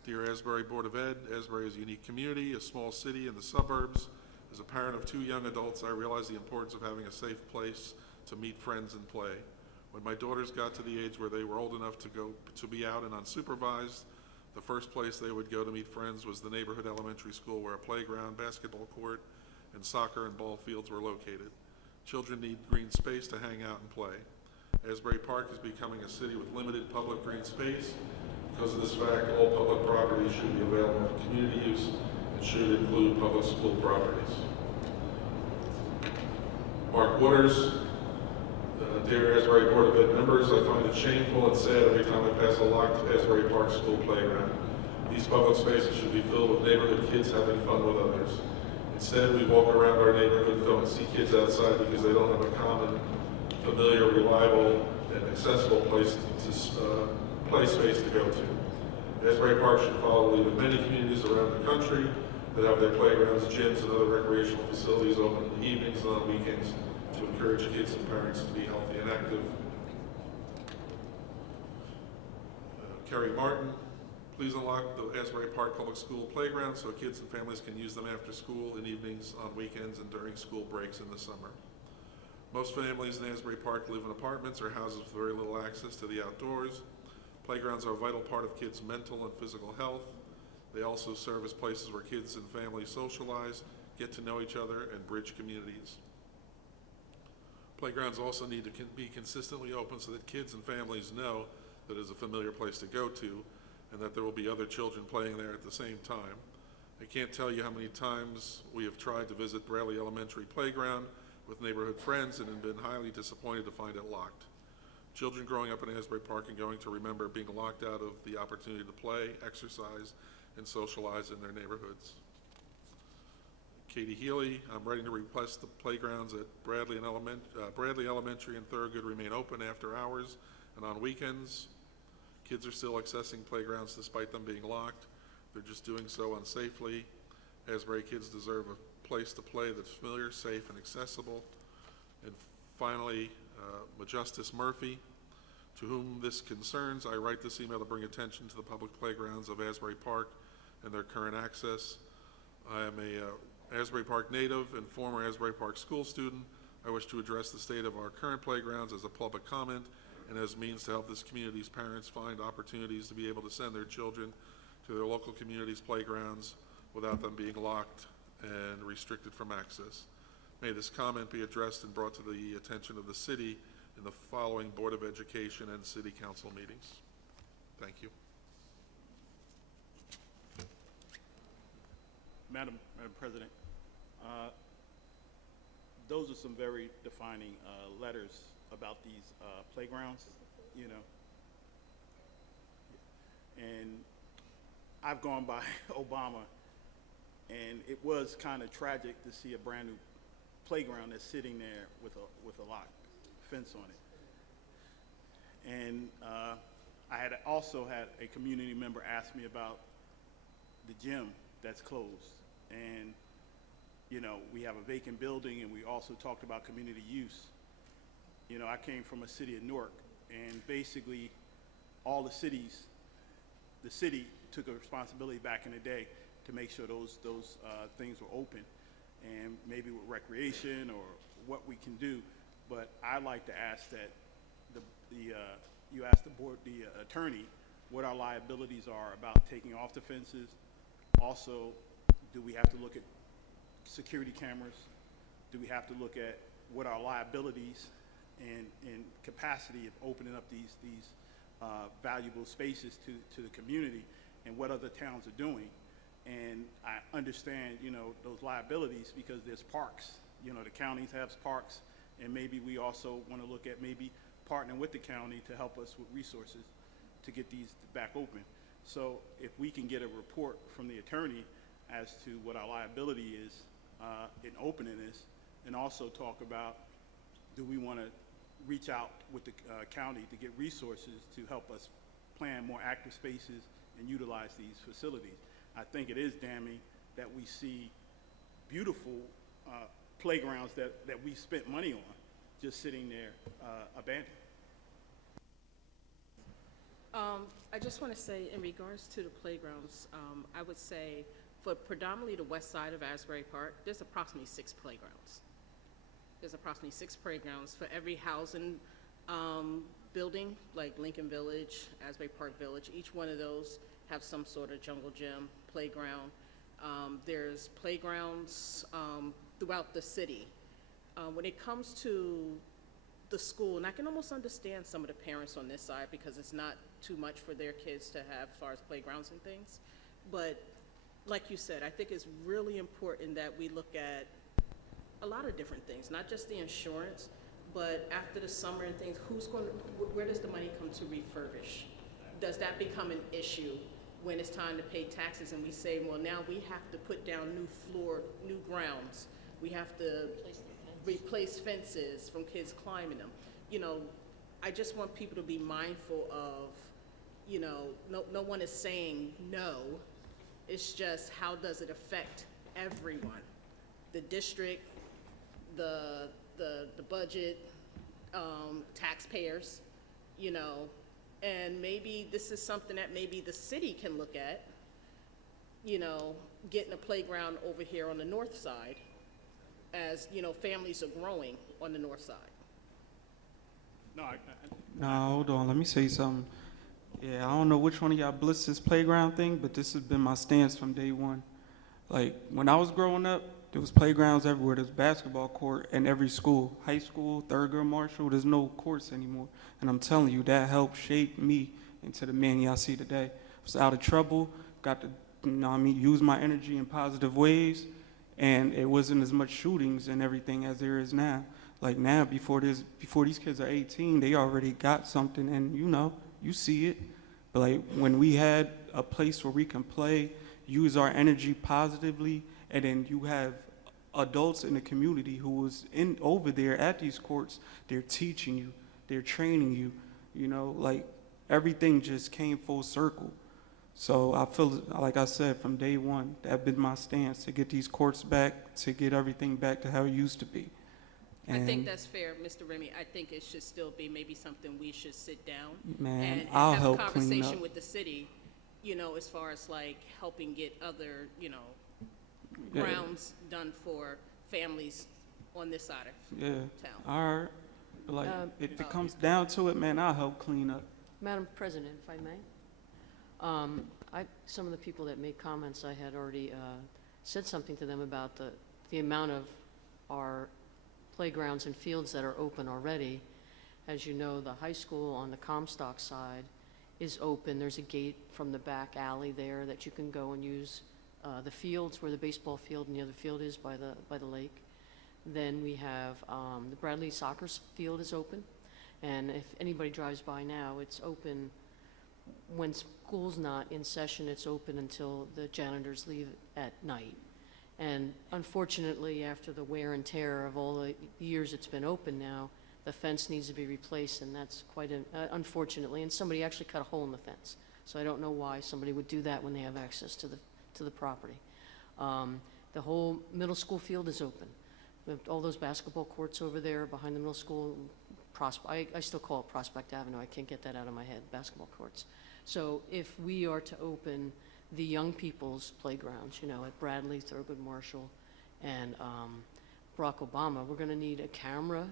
dear Asbury Board of Ed, Asbury is a unique community, a small city in the suburbs. As a parent of 2 young adults, I realize the importance of having a safe place to meet friends and play. When my daughters got to the age where they were old enough to be out and unsupervised, the first place they would go to meet friends was the neighborhood elementary school where a playground, basketball court, and soccer and ball fields were located. Children need green space to hang out and play. Asbury Park is becoming a city with limited public green space. Because of this fact, all public properties should be available for community use and should include public school properties. Mark Waters, dear Asbury Board of Ed members, I find it shameful and sad every time I pass a locked Asbury Park school playground. These public spaces should be filled with neighborhood kids having fun with others. Instead, we walk around our neighborhood and don't see kids outside because they don't have a common, familiar, reliable, and accessible play space to go to. Asbury Park should follow the lead of many communities around the country that have their playgrounds, gyms, and other recreational facilities open in the evenings and on weekends to encourage kids and parents to be healthy and active. Kerry Martin, please unlock the Asbury Park Public School playground so kids and families can use them after school, in evenings, on weekends, and during school breaks in the summer. Most families in Asbury Park live in apartments or houses with very little access to the outdoors. Playgrounds are a vital part of kids' mental and physical health. They also serve as places where kids and families socialize, get to know each other, and bridge communities. Playgrounds also need to be consistently open so that kids and families know that it's a familiar place to go to and that there will be other children playing there at the same time. I can't tell you how many times we have tried to visit Bradley Elementary playground with neighborhood friends and have been highly disappointed to find it locked. Children growing up in Asbury Park are going to remember being locked out of the opportunity to play, exercise, and socialize in their neighborhoods. Katie Healy, I'm writing to request the playgrounds at Bradley Elementary and Thurgood remain open after hours and on weekends. Kids are still accessing playgrounds despite them being locked. They're just doing so unsafely. Asbury kids deserve a place to play that's familiar, safe, and accessible. And finally, Majustice Murphy, To whom this concerns, I write this email to bring attention to the public playgrounds of Asbury Park and their current access. I am a Asbury Park native and former Asbury Park school student. I wish to address the state of our current playgrounds as a public comment and as means to help this community's parents find opportunities to be able to send their children to their local community's playgrounds without them being locked and restricted from access. May this comment be addressed and brought to the attention of the city in the following Board of Education and City Council meetings. Thank you. Madam President, those are some very defining letters about these playgrounds, you know. And I've gone by Obama, and it was kind of tragic to see a brand new playground that's sitting there with a lock fence on it. And I had also had a community member ask me about the gym that's closed. And, you know, we have a vacant building, and we also talked about community use. You know, I came from a city of Newark, and basically all the city took a responsibility back in the day to make sure those things were open, and maybe with recreation or what we can do. But I'd like to ask that you ask the attorney what our liabilities are about taking off the fences. Also, do we have to look at security cameras? Do we have to look at what our liabilities and capacity of opening up these valuable spaces to the community, and what other towns are doing? And I understand, you know, those liabilities because there's parks. You know, the counties have parks, and maybe we also want to look at maybe partnering with the county to help us with resources to get these back open. So if we can get a report from the attorney as to what our liability is in opening this, and also talk about, do we want to reach out with the county to get resources to help us plan more active spaces and utilize these facilities. I think it is damning that we see beautiful playgrounds that we spent money on just sitting there abandoned. I just want to say, in regards to the playgrounds, I would say for predominantly the west side of Asbury Park, there's approximately 6 playgrounds. There's approximately 6 playgrounds for every housing building, like Lincoln Village, Asbury Park Village. Each one of those have some sort of jungle gym, playground. There's playgrounds throughout the city. When it comes to the school, and I can almost understand some of the parents on this side because it's not too much for their kids to have as far as playgrounds and things. But like you said, I think it's really important that we look at a lot of different things, not just the insurance, but after the summer and things, where does the money come to refurbish? Does that become an issue when it's time to pay taxes and we say, well, now we have to put down new grounds. We have to replace fences from kids climbing them. You know, I just want people to be mindful of, you know, no one is saying no. It's just how does it affect everyone? The district, the budget, taxpayers, you know, and maybe this is something that maybe the city can look at, you know, getting a playground over here on the north side as, you know, families are growing on the north side. No, hold on, let me say something. Yeah, I don't know which one of y'all blitzed this playground thing, but this has been my stance from day one. Like, when I was growing up, there was playgrounds everywhere. There's basketball court in every school. High school, Thurgood Marshall, there's no courts anymore. And I'm telling you, that helped shape me into the man y'all see today. I was out of trouble, got to, you know what I mean, use my energy in positive ways, and it wasn't as much shootings and everything as there is now. Like now, before these kids are 18, they already got something, and you know, you see it. But like when we had a place where we can play, use our energy positively, and then you have adults in the community who was over there at these courts, they're teaching you, they're training you, you know, like everything just came full circle. So I feel, like I said, from day one, that's been my stance, to get these courts back, to get everything back to how it used to be. I think And, that's fair, Mr. Remy. I think it should still be maybe something we should sit down Man, and I'll have a help clean conversation up. with the city, you know, as far as like helping get other, you know, Yeah. grounds done for families on this side of yeah, town. all right. Like, if it comes down to it, man, I'll help clean up. Madam President, if I may. Some of the people that made comments, I had already said something to them about the amount of our playgrounds and fields that are open already. As you know, the high school on the Comstock side is open. There's a gate from the back alley there that you can go and use the fields where the baseball field and the other field is by the lake. Then we have the Bradley soccer field is open. And if anybody drives by now, it's open when school's not in session. It's open until the janitors leave at night. And unfortunately, after the wear and tear of all the years it's been open now, the fence needs to be replaced, and that's quite unfortunately. And somebody actually cut a hole in the fence. So I don't know why somebody would do that when they have access to the property. The whole middle school field is open. We have all those basketball courts over there behind the middle school. I still call it Prospect Avenue. I can't get that out of my head, basketball courts. So if we are to open the young people's playgrounds, you know, at Bradley, Thurgood Marshall, and Barack Obama, we're going to need a camera,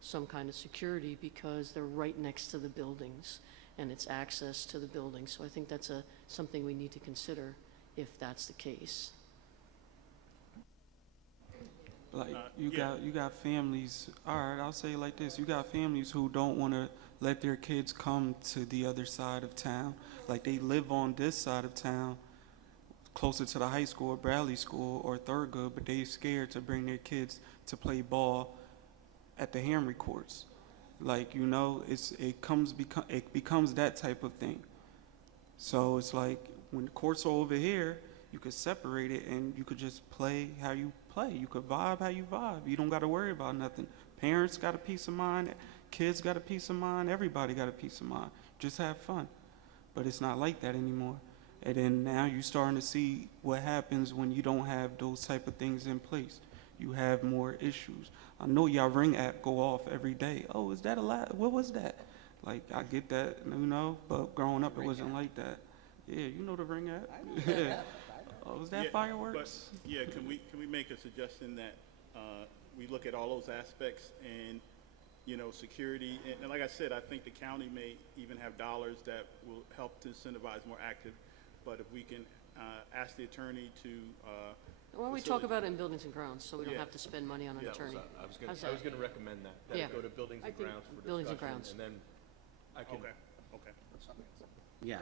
some kind of security, because they're right next to the buildings, and it's access to the buildings. So I think that's something we need to consider if that's the case. Like, you got families, all right, I'll say it like this. You got families who don't want to let their kids come to the other side of town. Like, they live on this side of town, closer to the high school or Bradley School or Thurgood, but they scared to bring their kids to play ball at the Henry courts. Like, you know, it becomes that type of thing. So it's like, when the courts are over here, you could separate it and you could just play how you play. You could vibe how you vibe. You don't got to worry about nothing. Parents got a peace of mind. Kids got a peace of mind. Everybody got a peace of mind. Just have fun. But it's not like that anymore. And then now you're starting to see what happens when you don't have those type of things in place. You have more issues. I know y'all Ring app go off every day. Oh, is that a lot? What was that? Like, I get that, you know, but growing up it wasn't like that. Yeah, you know the Ring app. Yeah. Oh, was that fireworks? But, yeah, can we make a suggestion that we look at all those aspects and, you know, security, and like I said, I think the county may even have dollars that will help to incentivize more active, but if we can ask the attorney to Why don't we talk about it in buildings and grounds, so we don't have to spend money on an attorney? I was How's going that? to recommend that. Yeah. Go to buildings I and think grounds for buildings and discussion, grounds. and then I can. Okay. Yeah.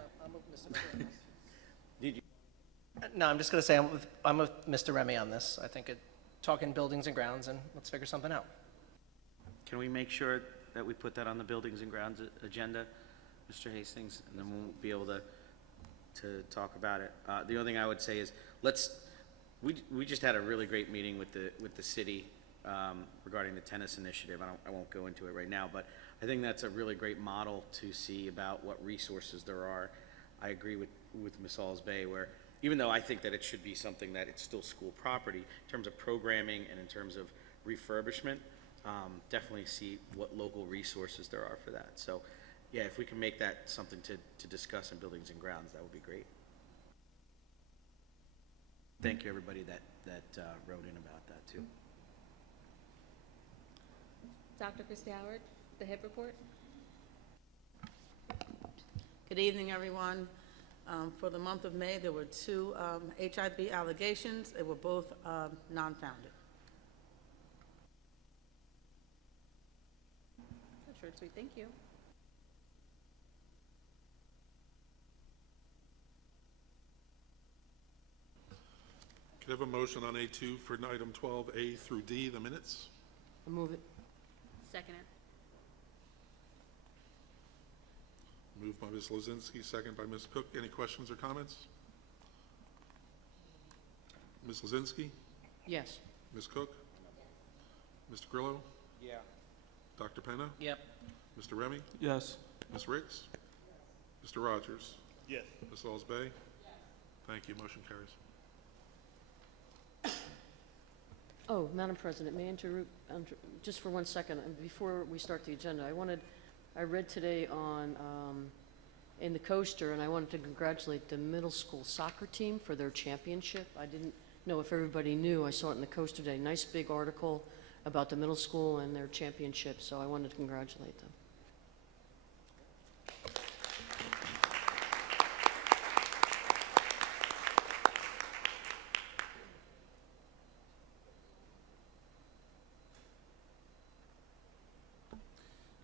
No, I'm just going to say I'm with Mr. Remy on this. I think talking buildings and grounds, and let's figure something out. Can we make sure that we put that on the Buildings and Grounds agenda, Mr. Hastings? And then we'll be able to talk about it. The other thing I would say is, we just had a really great meeting with the city regarding the tennis initiative. I won't go into it right now, but I think that's a really great model to see about what resources there are. I agree with Ms. Halls Bay, where even though I think that it should be something that it's still school property, in terms of programming and in terms of refurbishment, definitely see what local resources there are for that. So, yeah, if we can make that something to discuss in Buildings and Grounds, that would be great. Thank you, everybody that wrote in about that, too. Dr. Christy Howard, the HIP report. Good evening, everyone. For the month of May, there were 2 HIB allegations. They were both non-founded. Short and sweet, thank you. Could I have a motion on A2 for item 12A through D, the minutes? I'll move it. Second it. Moved by Ms. Lozinski, second by Ms. Cook. Any questions or comments? Ms. Lozinski? Yes. Ms. Cook? Mr. Grillo? Yeah. Dr. Penna? Yep. Mr. Remy? Yes. Ms. Ricks? Mr. Rogers? Yes. Ms. Halls Bay? Thank you. Motion carries. Oh, Madam President, may I interrupt just for 1 second? Before we start the agenda, I read today in the Coaster, and I wanted to congratulate the middle school soccer team for their championship. I didn't know if everybody knew. I saw it in the Coaster today. Nice big article about the middle school and their championship, so I wanted to congratulate them.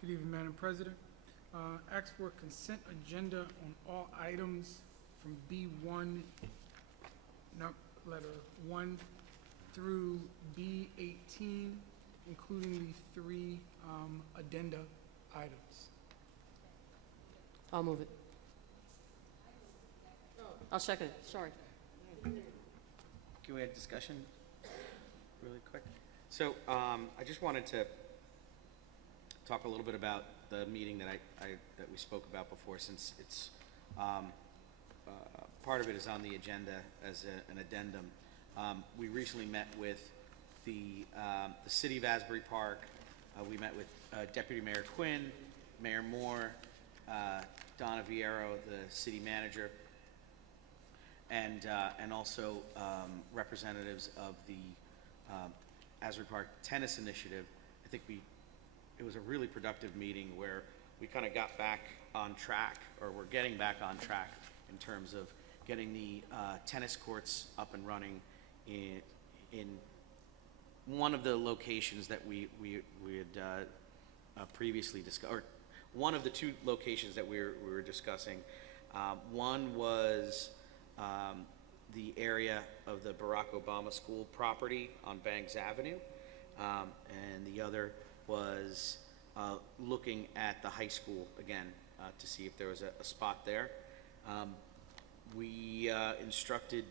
Good evening, Madam President. Ask for a consent agenda on all items from B1, letter 1 through B18, including the 3 addenda items. I'll move it. I'll second it, sorry. Can we have discussion really quick? So I just wanted to talk a little bit about the meeting that that we spoke about before, since it's part of it is on the agenda as an addendum. We recently met with the City of Asbury Park. We met with Deputy Mayor Quinn, Mayor Moore, Donna Viero, the city manager, and also representatives of the Asbury Park Tennis Initiative. I think it was a really productive meeting where we kind of got back on track, or we're getting back on track in terms of getting the tennis courts up and running in one of the locations that we had previously discussed, or one of the 2 locations that we were discussing. One was the area of the Barack Obama School property on Banks Avenue, and the other was looking at the high school again to see if there was a spot there. We instructed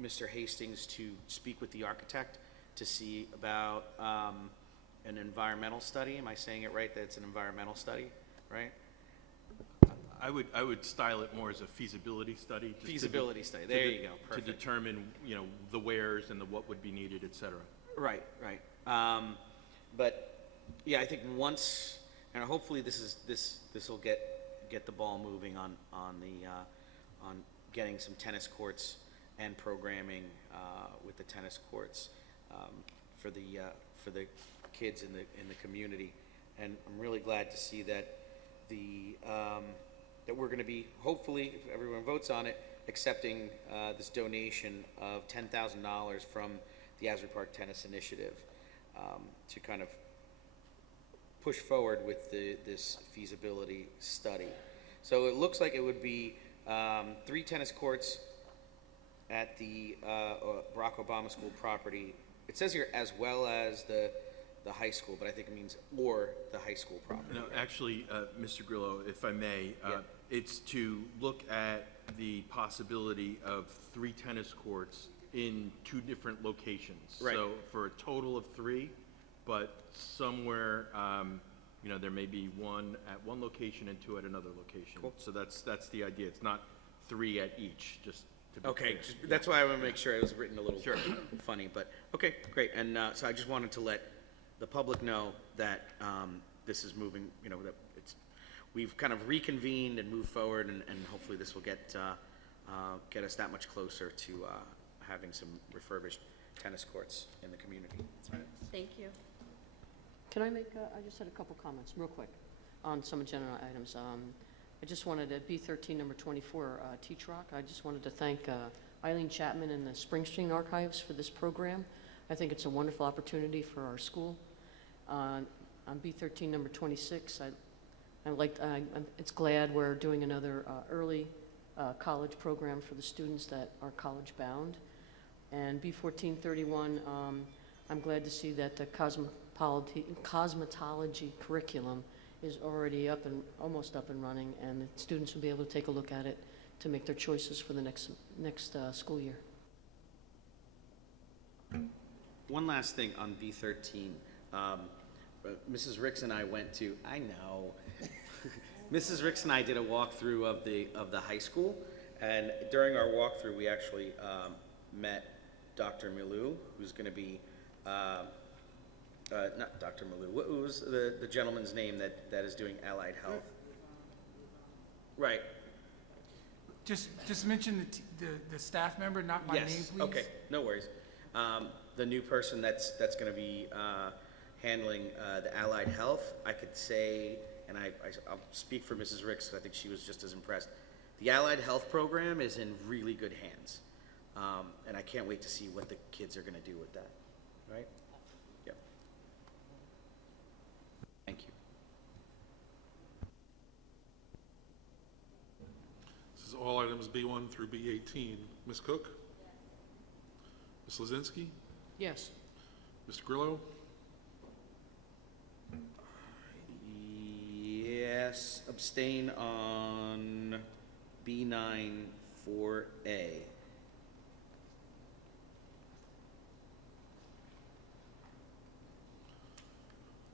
Mr. Hastings to speak with the architect to see about an environmental study. Am I saying it right, that it's an environmental study, right? I would style it more as a feasibility study. just to Feasibility study, there you go, perfect. To determine, the wheres and the what would be needed, et cetera. Right. But yeah, I think once, and hopefully this will get the ball moving on getting some tennis courts and programming with the tennis courts for the kids in the community. And I'm really glad to see that that we're going to be, hopefully, if everyone votes on it, accepting this donation of $10,000 from the Asbury Park Tennis Initiative to kind of push forward with this feasibility study. So it looks like it would be 3 tennis courts at the Barack Obama School property. It says here as well as the high school, but I think it means or the high school property. No, actually, Mr. Grillo, if I may, it's to look at the possibility of 3 tennis courts in 2 different locations. Right. So for a total of 3, but somewhere, there may be 1 at one location and 2 at another location. Cool. So that's the idea. It's not 3 at each, just to be Okay, clear. that's why I want to make sure it was written a little funny, but okay, great. And so I just wanted to let the public know that this is moving, that we've kind of reconvened and moved forward, and hopefully this will get us that much closer to having some refurbished tennis courts in the community. Thank you. Can I make, I just had a couple comments, real quick, on some agenda items. I just wanted to, B13, number 24, Teach Rock, I just wanted to thank Eileen Chapman and the Springsteen Archives for this program. I think it's a wonderful opportunity for our school. On B13, number 26, it's glad we're doing another early college program for the students that are college-bound. And B1431, I'm glad to see that the cosmetology curriculum is already almost up and running, and the students will be able to take a look at it to make their choices for the next school year. One last thing on B13. Mrs. Ricks and I went to, I know, Mrs. Ricks and I did a walkthrough of the high school, and during our walkthrough we actually met Dr. Milou, who's going to be not Dr. Malou, what was the gentleman's name that is doing allied health? Right. Just mention the staff member, not my name, Yes, please. okay, no worries. The new person that's gonna be handling the allied health, I could say, and I'll speak for Mrs. Ricks, 'cause I think she was just as impressed. The allied health program is in really good hands. And I can't wait to see what the kids are gonna do with that, right? Yep. Thank you. This is all items B1 through B18. Ms. Cook? Ms. Lozinski? Yes. Mr. Grillo? Yes, abstain on B9 4A.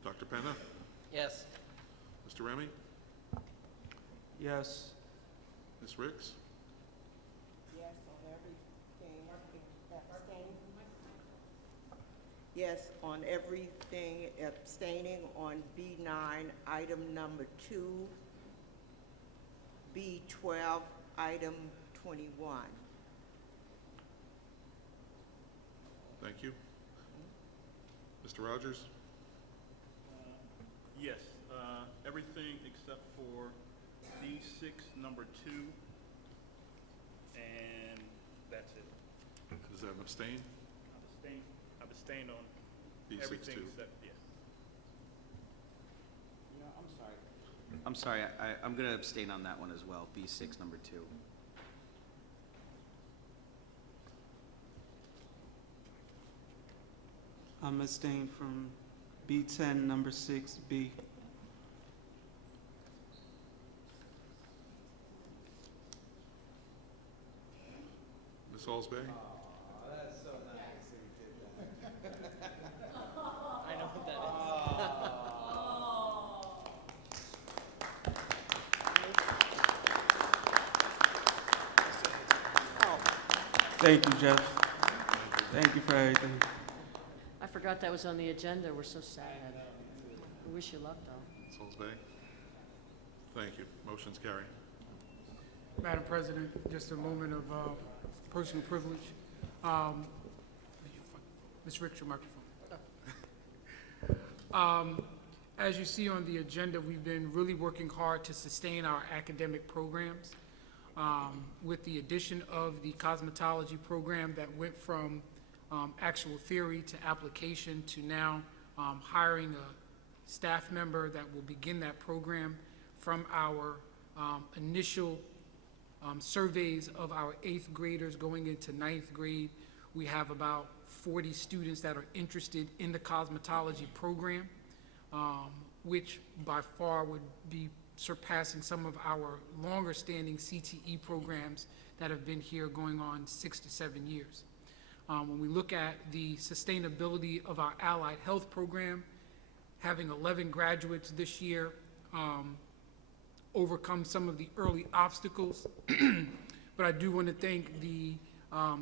Dr. Penna? Yes. Mr. Remy? Yes. Ms. Ricks? Yes on everything, abstaining. Yes on everything, abstaining on B9, item number 2, B12, item 21. Thank you. Mr. Rogers? Yes, everything except for D6, number 2, and that's it. Is that an abstain? I've abstained on D6 everything too. except, yes. I'm sorry, I'm gonna abstain on that one as well, B6, number 2. I'm abstaining from B10, number 6B. Ms. Halsby? I know what that Thank you, Jeff. Thank you for everything. I forgot that was on the agenda. We're so sad. We wish you luck, though. Ms. Halsby? Thank you. Motion's carried. Madam President, just a moment of personal privilege. Ms. Ricks, your microphone. As you see on the agenda, we've been really working hard to sustain our academic programs. With the addition of the cosmetology program that went from actual theory to application to now hiring a staff member that will begin that program. From our initial surveys of our 8th graders going into 9th grade, we have about 40 students that are interested in the cosmetology program, which by far would be surpassing some of our longer-standing CTE programs that have been here going on 6 to 7 years. When we look at the sustainability of our allied health program, having 11 graduates this year, overcome some of the early obstacles. But I do want to thank the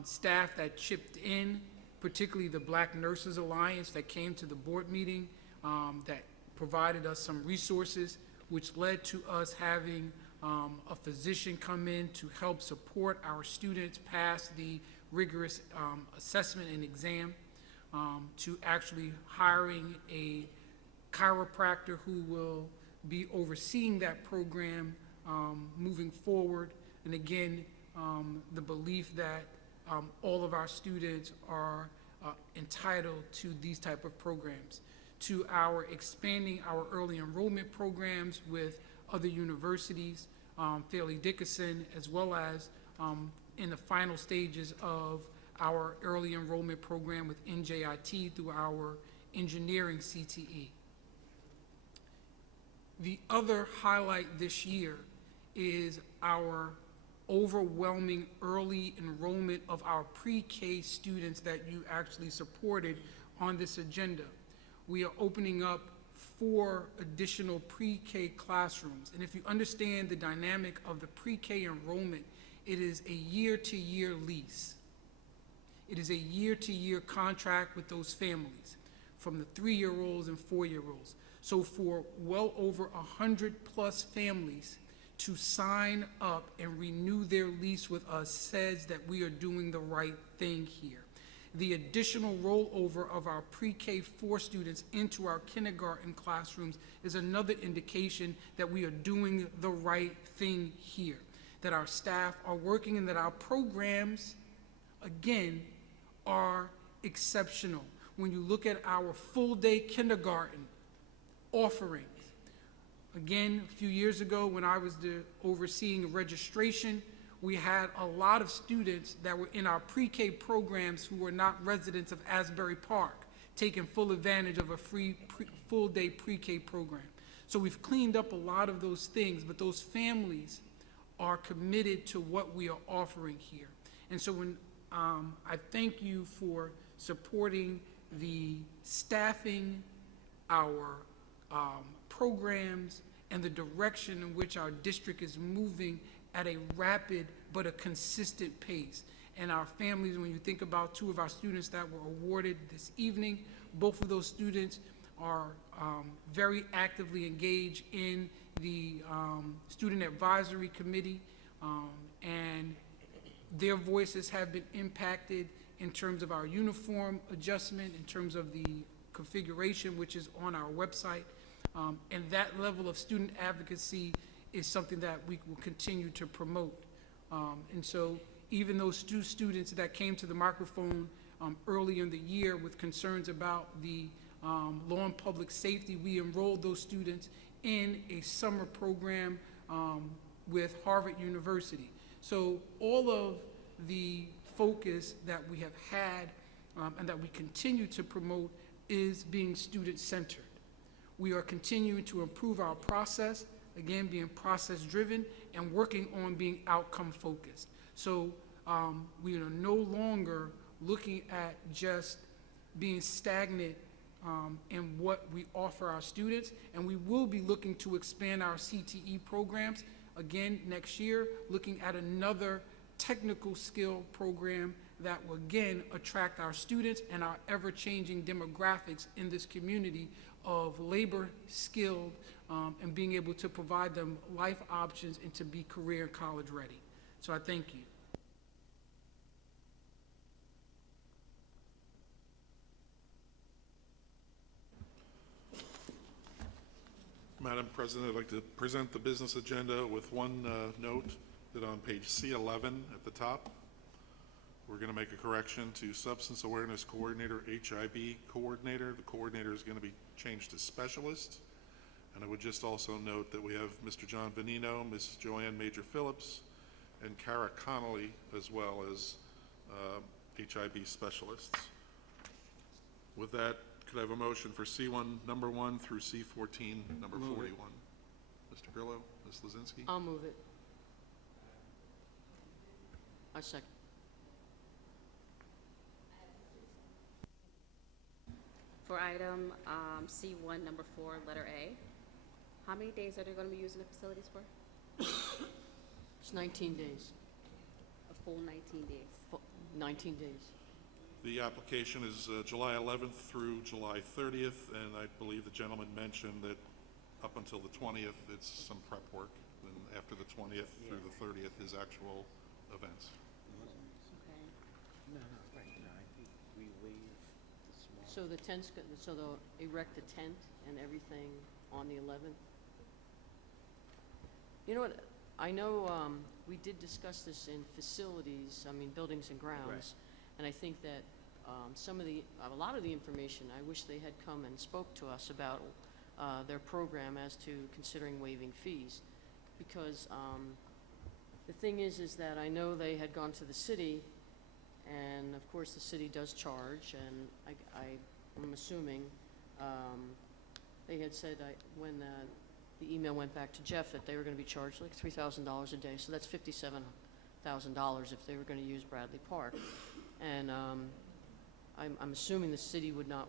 staff that chipped in, particularly the Black Nurses Alliance that came to the board meeting, that provided us some resources, which led to us having a physician come in to help support our students pass the rigorous assessment and exam, to actually hiring a chiropractor who will be overseeing that program moving forward. And again, the belief that all of our students are entitled to these type of programs, to our expanding our early enrollment programs with other universities, Fairleigh Dickinson, as well as in the final stages of our early enrollment program with NJIT through our engineering CTE. The other highlight this year is our overwhelming early enrollment of our pre-K students that you actually supported on this agenda. We are opening up 4 additional pre-K classrooms. And if you understand the dynamic of the pre-K enrollment, it is a year-to-year lease. It is a year-to-year contract with those families, from the 3-year-olds and 4-year-olds. So for well over 100+ families to sign up and renew their lease with us says that we are doing the right thing here. The additional rollover of our pre-K 4 students into our kindergarten classrooms is another indication that we are doing the right thing here, that our staff are working and that our programs, again, are exceptional. When you look at our full-day kindergarten offerings, again, a few years ago when I was overseeing registration, we had a lot of students that were in our pre-K programs who were not residents of Asbury Park, taking full advantage of a free full-day pre-K program. So we've cleaned up a lot of those things, but those families are committed to what we are offering here. And so when I thank you for supporting the staffing, our programs, and the direction in which our district is moving at a rapid but a consistent pace. And our families, when you think about 2 of our students that were awarded this evening, both of those students are very actively engaged in the Student Advisory Committee, and their voices have been impacted in terms of our uniform adjustment, in terms of the configuration, which is on our website. And that level of student advocacy is something that we will continue to promote. And so even those 2 students that came to the microphone early in the year with concerns about the law and public safety, we enrolled those students in a summer program with Harvard University. So all of the focus that we have had and that we continue to promote is being student-centered. We are continuing to improve our process, again, being process-driven and working on being outcome-focused. So we are no longer looking at just being stagnant in what we offer our students, and we will be looking to expand our CTE programs again next year, looking at another technical skill program that will again attract our students and our ever-changing demographics in this community of labor skilled and being able to provide them life options and to be career and college ready. So I thank you. Madam President, I'd like to present the business agenda with one note that on page C11 at the top, we're going to make a correction to Substance Awareness Coordinator, HIB Coordinator. The coordinator is going to be changed to Specialist. And I would just also note that we have Mr. John Venino, Ms. Joanne Major-Phillips, and Kara Connolly, as well as HIB Specialists. With that, could I have a motion for C1, number 1 through C14, number 41? Mr. Grillo, Ms. Lozinski? I'll move it. I second. For item C1, number 4, letter A, how many days are they going to be using the facilities for? It's 19 days. A full 19 days. 19 days. The application is July 11th through July 30th, and I believe the gentleman mentioned that up until the 20th, it's some prep work. Then after the 20th through the 30th is actual events. So the tent's, so they'll erect the tent and everything on the 11th? You know what, I know we did discuss this in facilities, I mean buildings and grounds, Right. and I think that a lot of the information, I wish they had come and spoke to us about their program as to considering waiving fees. Because the thing is that I know they had gone to the city, and of course the city does charge, and I'm assuming they had said when the email went back to Jeff that they were going to be charged like $3,000 a day, so that's $57,000 if they were going to use Bradley Park. And I'm assuming the city would not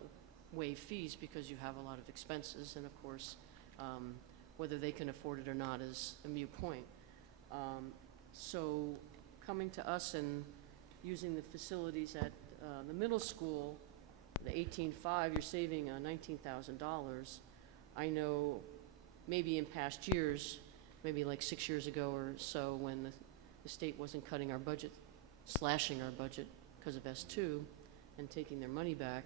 waive fees because you have a lot of expenses, and of course, whether they can afford it or not is a moot point. So coming to us and using the facilities at the middle school, the 18.5, you're saving $19,000. I know maybe in past years, maybe like 6 years ago or so, when the state wasn't cutting our budget, slashing our budget because of S2 and taking their money back,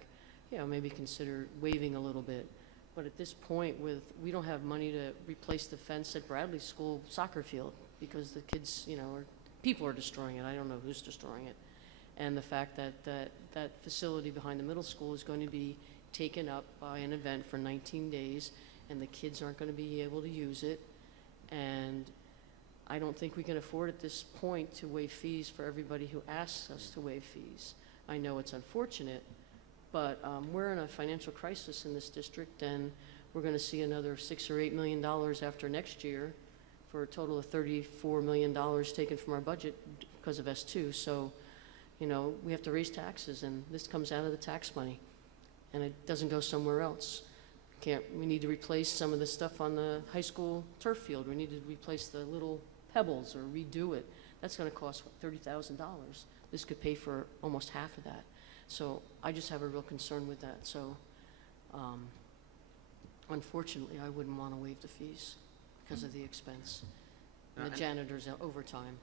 maybe consider waiving a little bit. But at this point, we don't have money to replace the fence at Bradley School soccer field because the kids, people are destroying it. I don't know who's destroying it. And the fact that facility behind the middle school is going to be taken up by an event for 19 days, and the kids aren't going to be able to use it. And I don't think we can afford at this point to waive fees for everybody who asks us to waive fees. I know it's unfortunate, but we're in a financial crisis in this district, and we're going to see another $6 or $8 million after next year, for a total of $34 million taken from our budget because of S2. So, we have to raise taxes, and this comes out of the tax money, and it doesn't go somewhere else. We need to replace some of the stuff on the high school turf field. We need to replace the little pebbles or redo it. That's going to cost, $30,000. This could pay for almost half of that. So I just have a real concern with that. So unfortunately, I wouldn't want to waive the fees because of the expense and the janitor's overtime.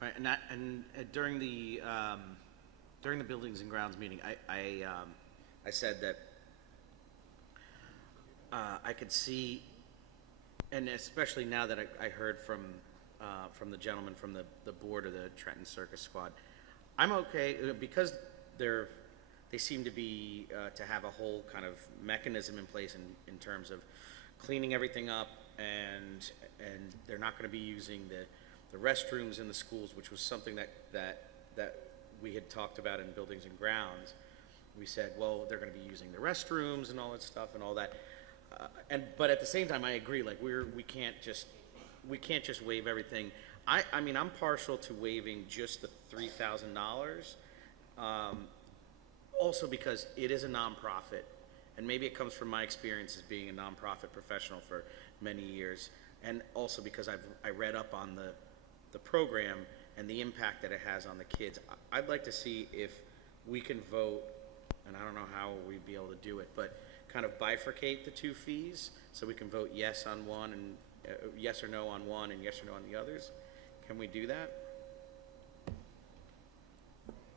Right, and during the Buildings and Grounds meeting, I said that I could see, and especially now that I heard from the gentleman from the board of the Trenton Circus Squad, I'm okay because they seem to be to have a whole kind of mechanism in place in terms of cleaning everything up, and they're not going to be using the restrooms in the schools, which was something that we had talked about in Buildings and Grounds. We said, well, they're going to be using the restrooms and all that stuff and all that. But at the same time, I agree. Like we can't just waive everything. I mean, I'm partial to waiving just the $3,000. Also because it is a nonprofit, and maybe it comes from my experience as being a nonprofit professional for many years, and also because I read up on the program and the impact that it has on the kids. I'd like to see if we can vote, and I don't know how we'd be able to do it, but kind of bifurcate the two fees so we can vote yes on one and yes or no on one and yes or no on the others. Can we do that?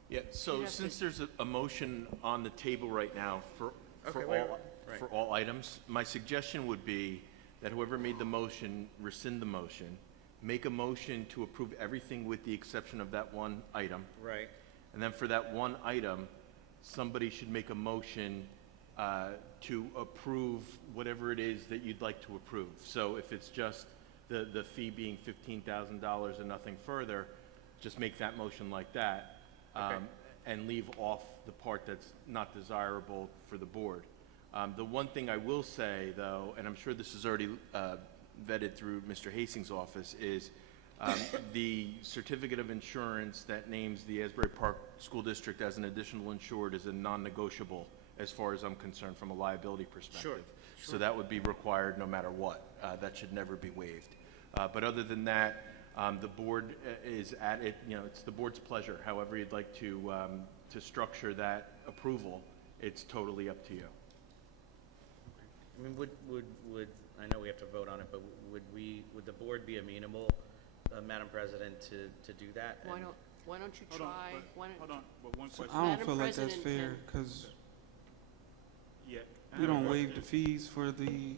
Yeah, so since there's a motion on the table right now for all items, my suggestion would be that whoever made the motion rescind the motion, make a motion to approve everything with the exception of that one item. Right. And then for that one item, somebody should make a motion to approve whatever it is that you'd like to approve. So if it's just the fee being $15,000 and nothing further, just make that motion like that. And leave off the part that's not desirable for the board. The one thing I will say, though, and I'm sure this is already vetted through Mr. Hastings' office, is the certificate of insurance that names the Asbury Park School District as an additional insured is a non-negotiable as far as I'm concerned from a liability perspective. Sure. So that would be required no matter what. That should never be waived. But other than that, the board is at it, it's the board's pleasure. However you'd like to structure that approval, it's totally up to you. I mean, would I know we have to vote on it, but would the board be amenable, Madam President, to do that? Why don't you Hold on, try? hold on, but one question. I don't Madam feel like that's President, fair can- because Yeah. we don't waive the fees for the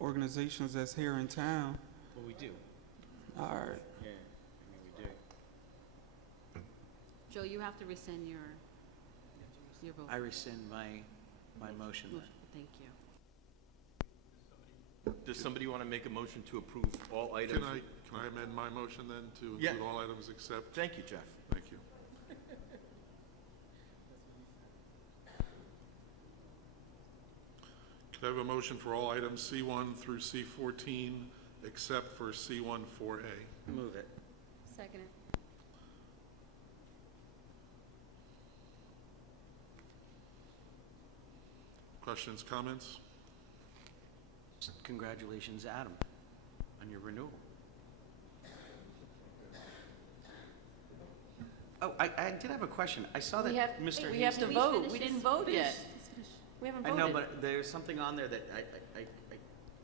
organizations that's here in town. Well, we do. All right. Yeah, I mean, we do. Joe, you have to rescind your vote. I rescind my motion. Thank you. Does somebody want to make a motion to approve all items? Can I amend my motion then to Yeah. include all items except? Thank you, Jeff. Thank you. Could I have a motion for all items C1 through C14 except for C1 4A? Move it. Second. Questions, comments? Congratulations, Adam, on your renewal. Oh, I did have a question. I saw that We have, Mr. we have to Hastings- vote. We didn't vote yet. We haven't I voted. know, but there's something on there that I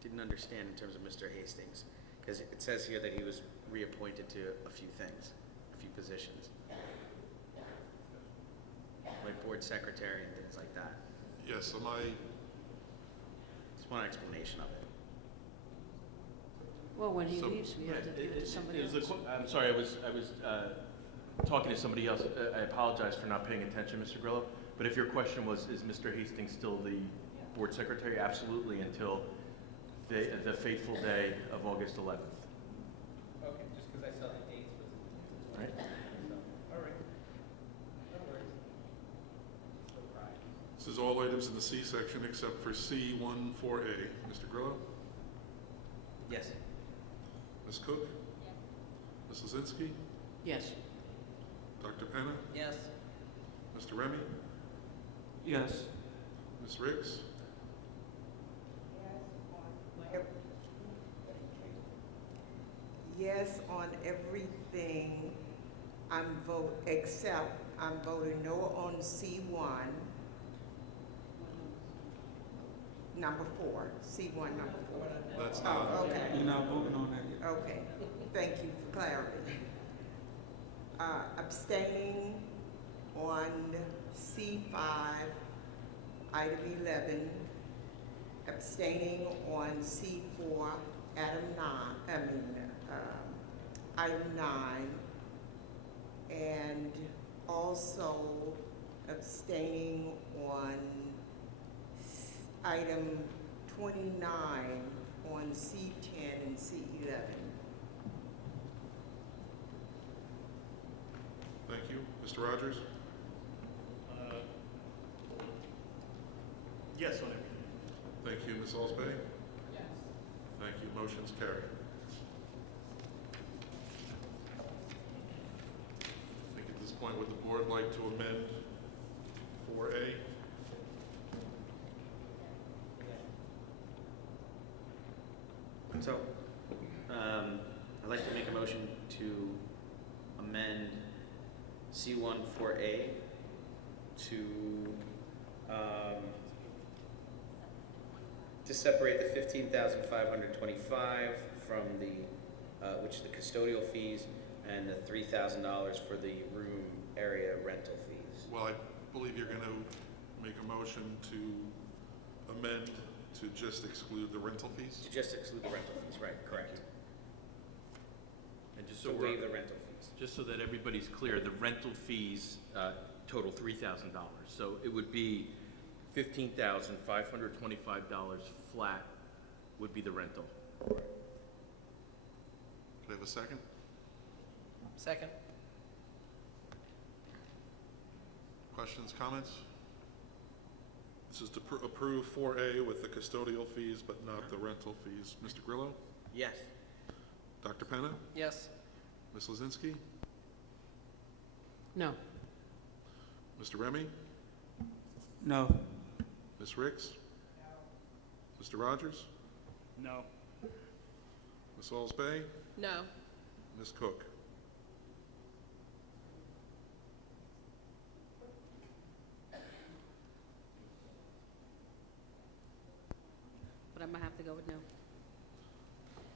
didn't understand in terms of Mr. Hastings, because it says here that he was reappointed to a few things, a few positions. Like board secretary and things like that. Yes, so Just want an explanation of it. Well, when he So- leaves, we have to give it to somebody It was else. I'm sorry, I was talking to somebody else. I apologize for not paying attention, Mr. Grillo. But if your question was, is Mr. Hastings still the board secretary? Absolutely, until the fateful day of August 11th. Okay, just because I saw the dates was. Right. All right. No worries. this is all items in the C section except for C14A. Mr. Grillo? Yes. Ms. Cook? Ms. Lozinski? Yes. Dr. Penna? Yes. Mr. Remy? Yes. Ms. Riggs? Yes on everything, I'm voting no on C1, number 4, C1 number 4. That's not. Oh, okay. You're not voting on that yet. Okay, thank you for clarity. Abstaining on C5, item 11, abstaining on C4, item 9, and also abstaining on item 29 on C10 and C11. Thank you. Mr. Rogers? Yes on everything. Thank you. Ms. Osbey? Yes. Thank you. Motion's carried. I think at this point, would the board like to amend 4A? So, I'd like to make a motion to amend C14A to separate the 15,525 from which is the custodial fees, and the $3,000 for the room area rental fees. Well, I believe you're going to make a motion to amend to just exclude the rental fees? To just exclude the rental fees, right, correct. And just So so we're, waive the rental fees. just so that everybody's clear, the rental fees total $3,000. So it would be $15,525 flat would be the rental. Could I have a second? Second. Questions, comments? This is to approve 4A with the custodial fees, but not the rental fees. Mr. Grillo? Yes. Dr. Penna? Yes. Ms. Lozinski? No. Mr. Remy? No. Ms. Riggs? Mr. Rogers? No. Ms. Osbey? No. Ms. Cook? But I'm gonna have to go with no.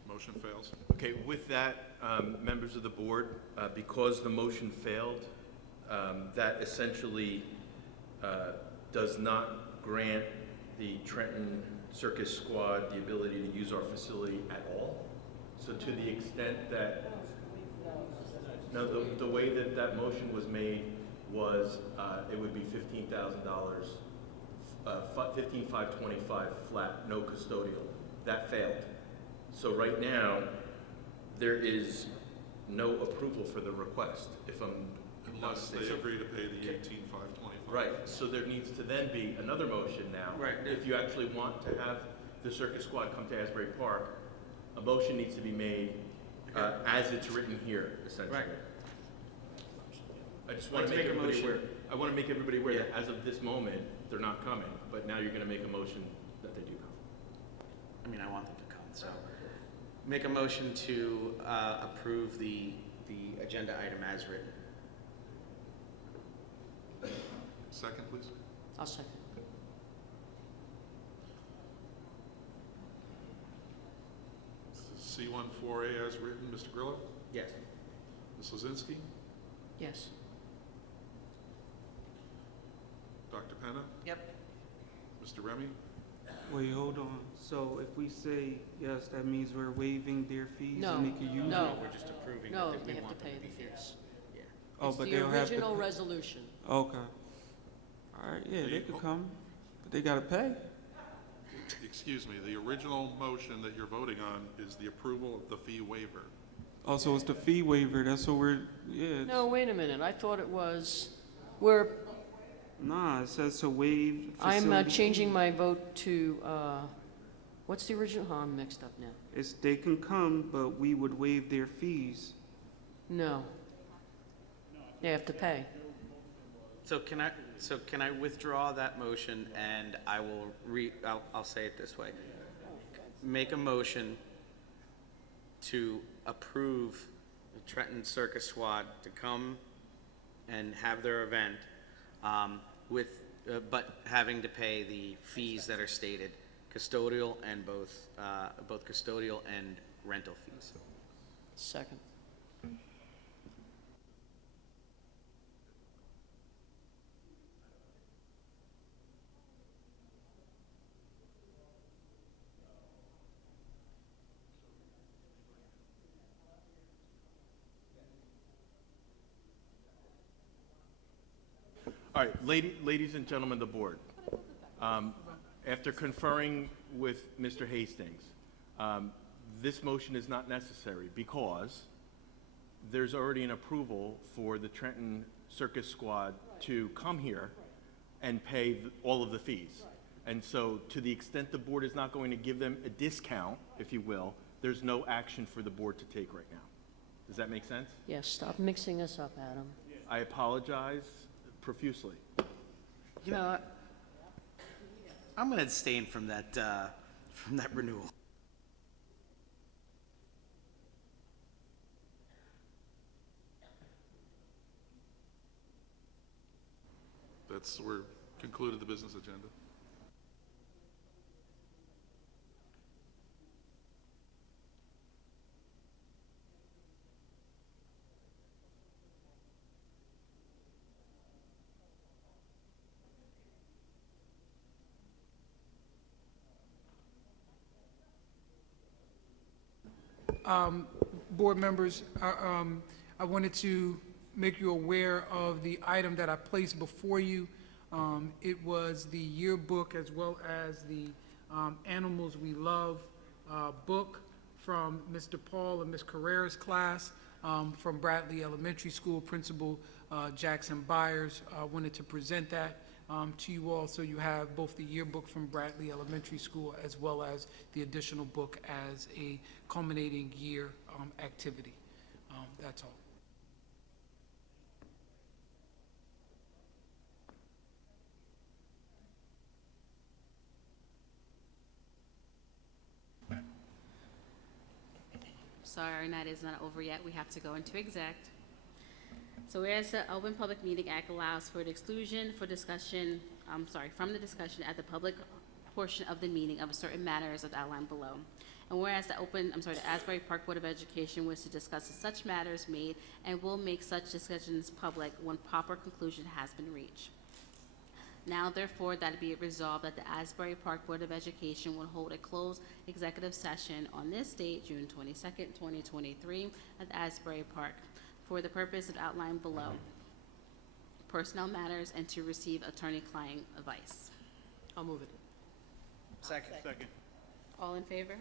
Motion fails. Okay, with that, members of the board, because the motion failed, that essentially does not grant the Trenton Circus Squad the ability to use our facility at all. So to the extent that, no, the way that that motion was made was it would be $15,000, $15,525 flat, no custodial. That failed. So right now, there is no approval for the request, if I'm not Unless they mistaken. agree to pay the $18,525. Right, so there needs to then be another motion now. Right. If you actually want to have the Circus Squad come to Asbury Park, a motion needs to be made as it's written here, essentially. Right. I just want to make everybody aware, I want to make everybody aware that as of this moment, they're not coming, but now you're going to make a motion that they do come. I mean, I want them to come, so. Make a motion to approve the agenda item as written. Second, please. I'll second. C14A as written, Mr. Grillo? Yes. Ms. Lozinski? Yes. Dr. Penna? Yep. Mr. Remy? Wait, hold on. So if we say yes, that means we're waiving their fees No, and they can use it? no. We're just approving No, that they we have to want them pay to be the here. fees. Yeah. Oh, It's but the they'll have to original pay- resolution. Okay. All right, yeah, they could come, but they gotta pay. Excuse me, the original motion that you're voting on is the approval of the fee waiver. Also, it's the fee waiver, that's what we're, yeah. it's- No, wait a minute. I thought it was, Nah, it says to waive I'm facility changing fee. my vote to, what's the original? Oh, I'm mixed up now. It's, they can come, but we would waive their fees. No. They have to pay. So can I withdraw that motion, and I will I'll say it this way. Make a motion to approve the Trenton Circus Squad to come and have their event, but having to pay the fees that are stated, custodial and both custodial and rental fees. Second. All right, ladies and gentlemen of the board, after conferring with Mr. Hastings, this motion is not necessary because there's already an approval for the Trenton Circus Squad to come here and pay all of the fees. And so to the extent the board is not going to give them a discount, if you will, there's no action for the board to take right now. Does that make sense? Yes, stop mixing us up, Adam. I apologize profusely. You know, I'm going to abstain from that renewal. We're concluded the business agenda. Board members, I wanted to make you aware of the item that I placed before you. It was the yearbook as well as the Animals We Love book from Mr. Paul and Ms. Carrera's class from Bradley Elementary School. Principal Jackson Byers wanted to present that to you all, so you have both the yearbook from Bradley Elementary School as well as the additional book as a culminating year activity. That's all. Sorry, our night is not over yet. We have to go into exec. So whereas the Open Public Meeting Act allows for the exclusion from the discussion at the public portion of the meeting of certain matters as outlined below. And whereas the Asbury Park Board of Education wishes to discuss such matters made and will make such discussions public when proper conclusion has been reached. Now therefore that it be it resolved that the Asbury Park Board of Education will hold a closed executive session on this date, June 22nd, 2023, at the Asbury Park for the purpose of outlined below, personnel matters, and to receive attorney-client advice. I'll move it. Second. All in favor?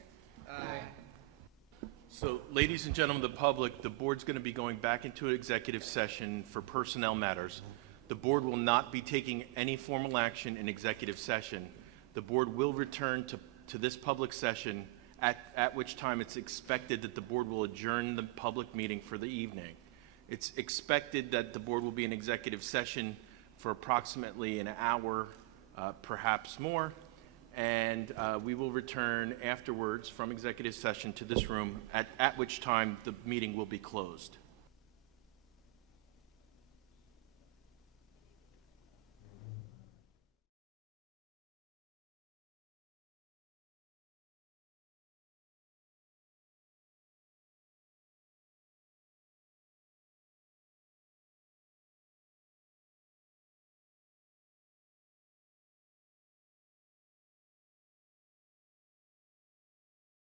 So, ladies and gentlemen of the public, the board's going to be going back into an executive session for personnel matters. The board will not be taking any formal action in executive session. The board will return to this public session, at which time it's expected that the board will adjourn the public meeting for the evening. It's expected that the board will be in executive session for approximately an hour, perhaps more, and we will return afterwards from executive session to this room, at which time the meeting will be closed.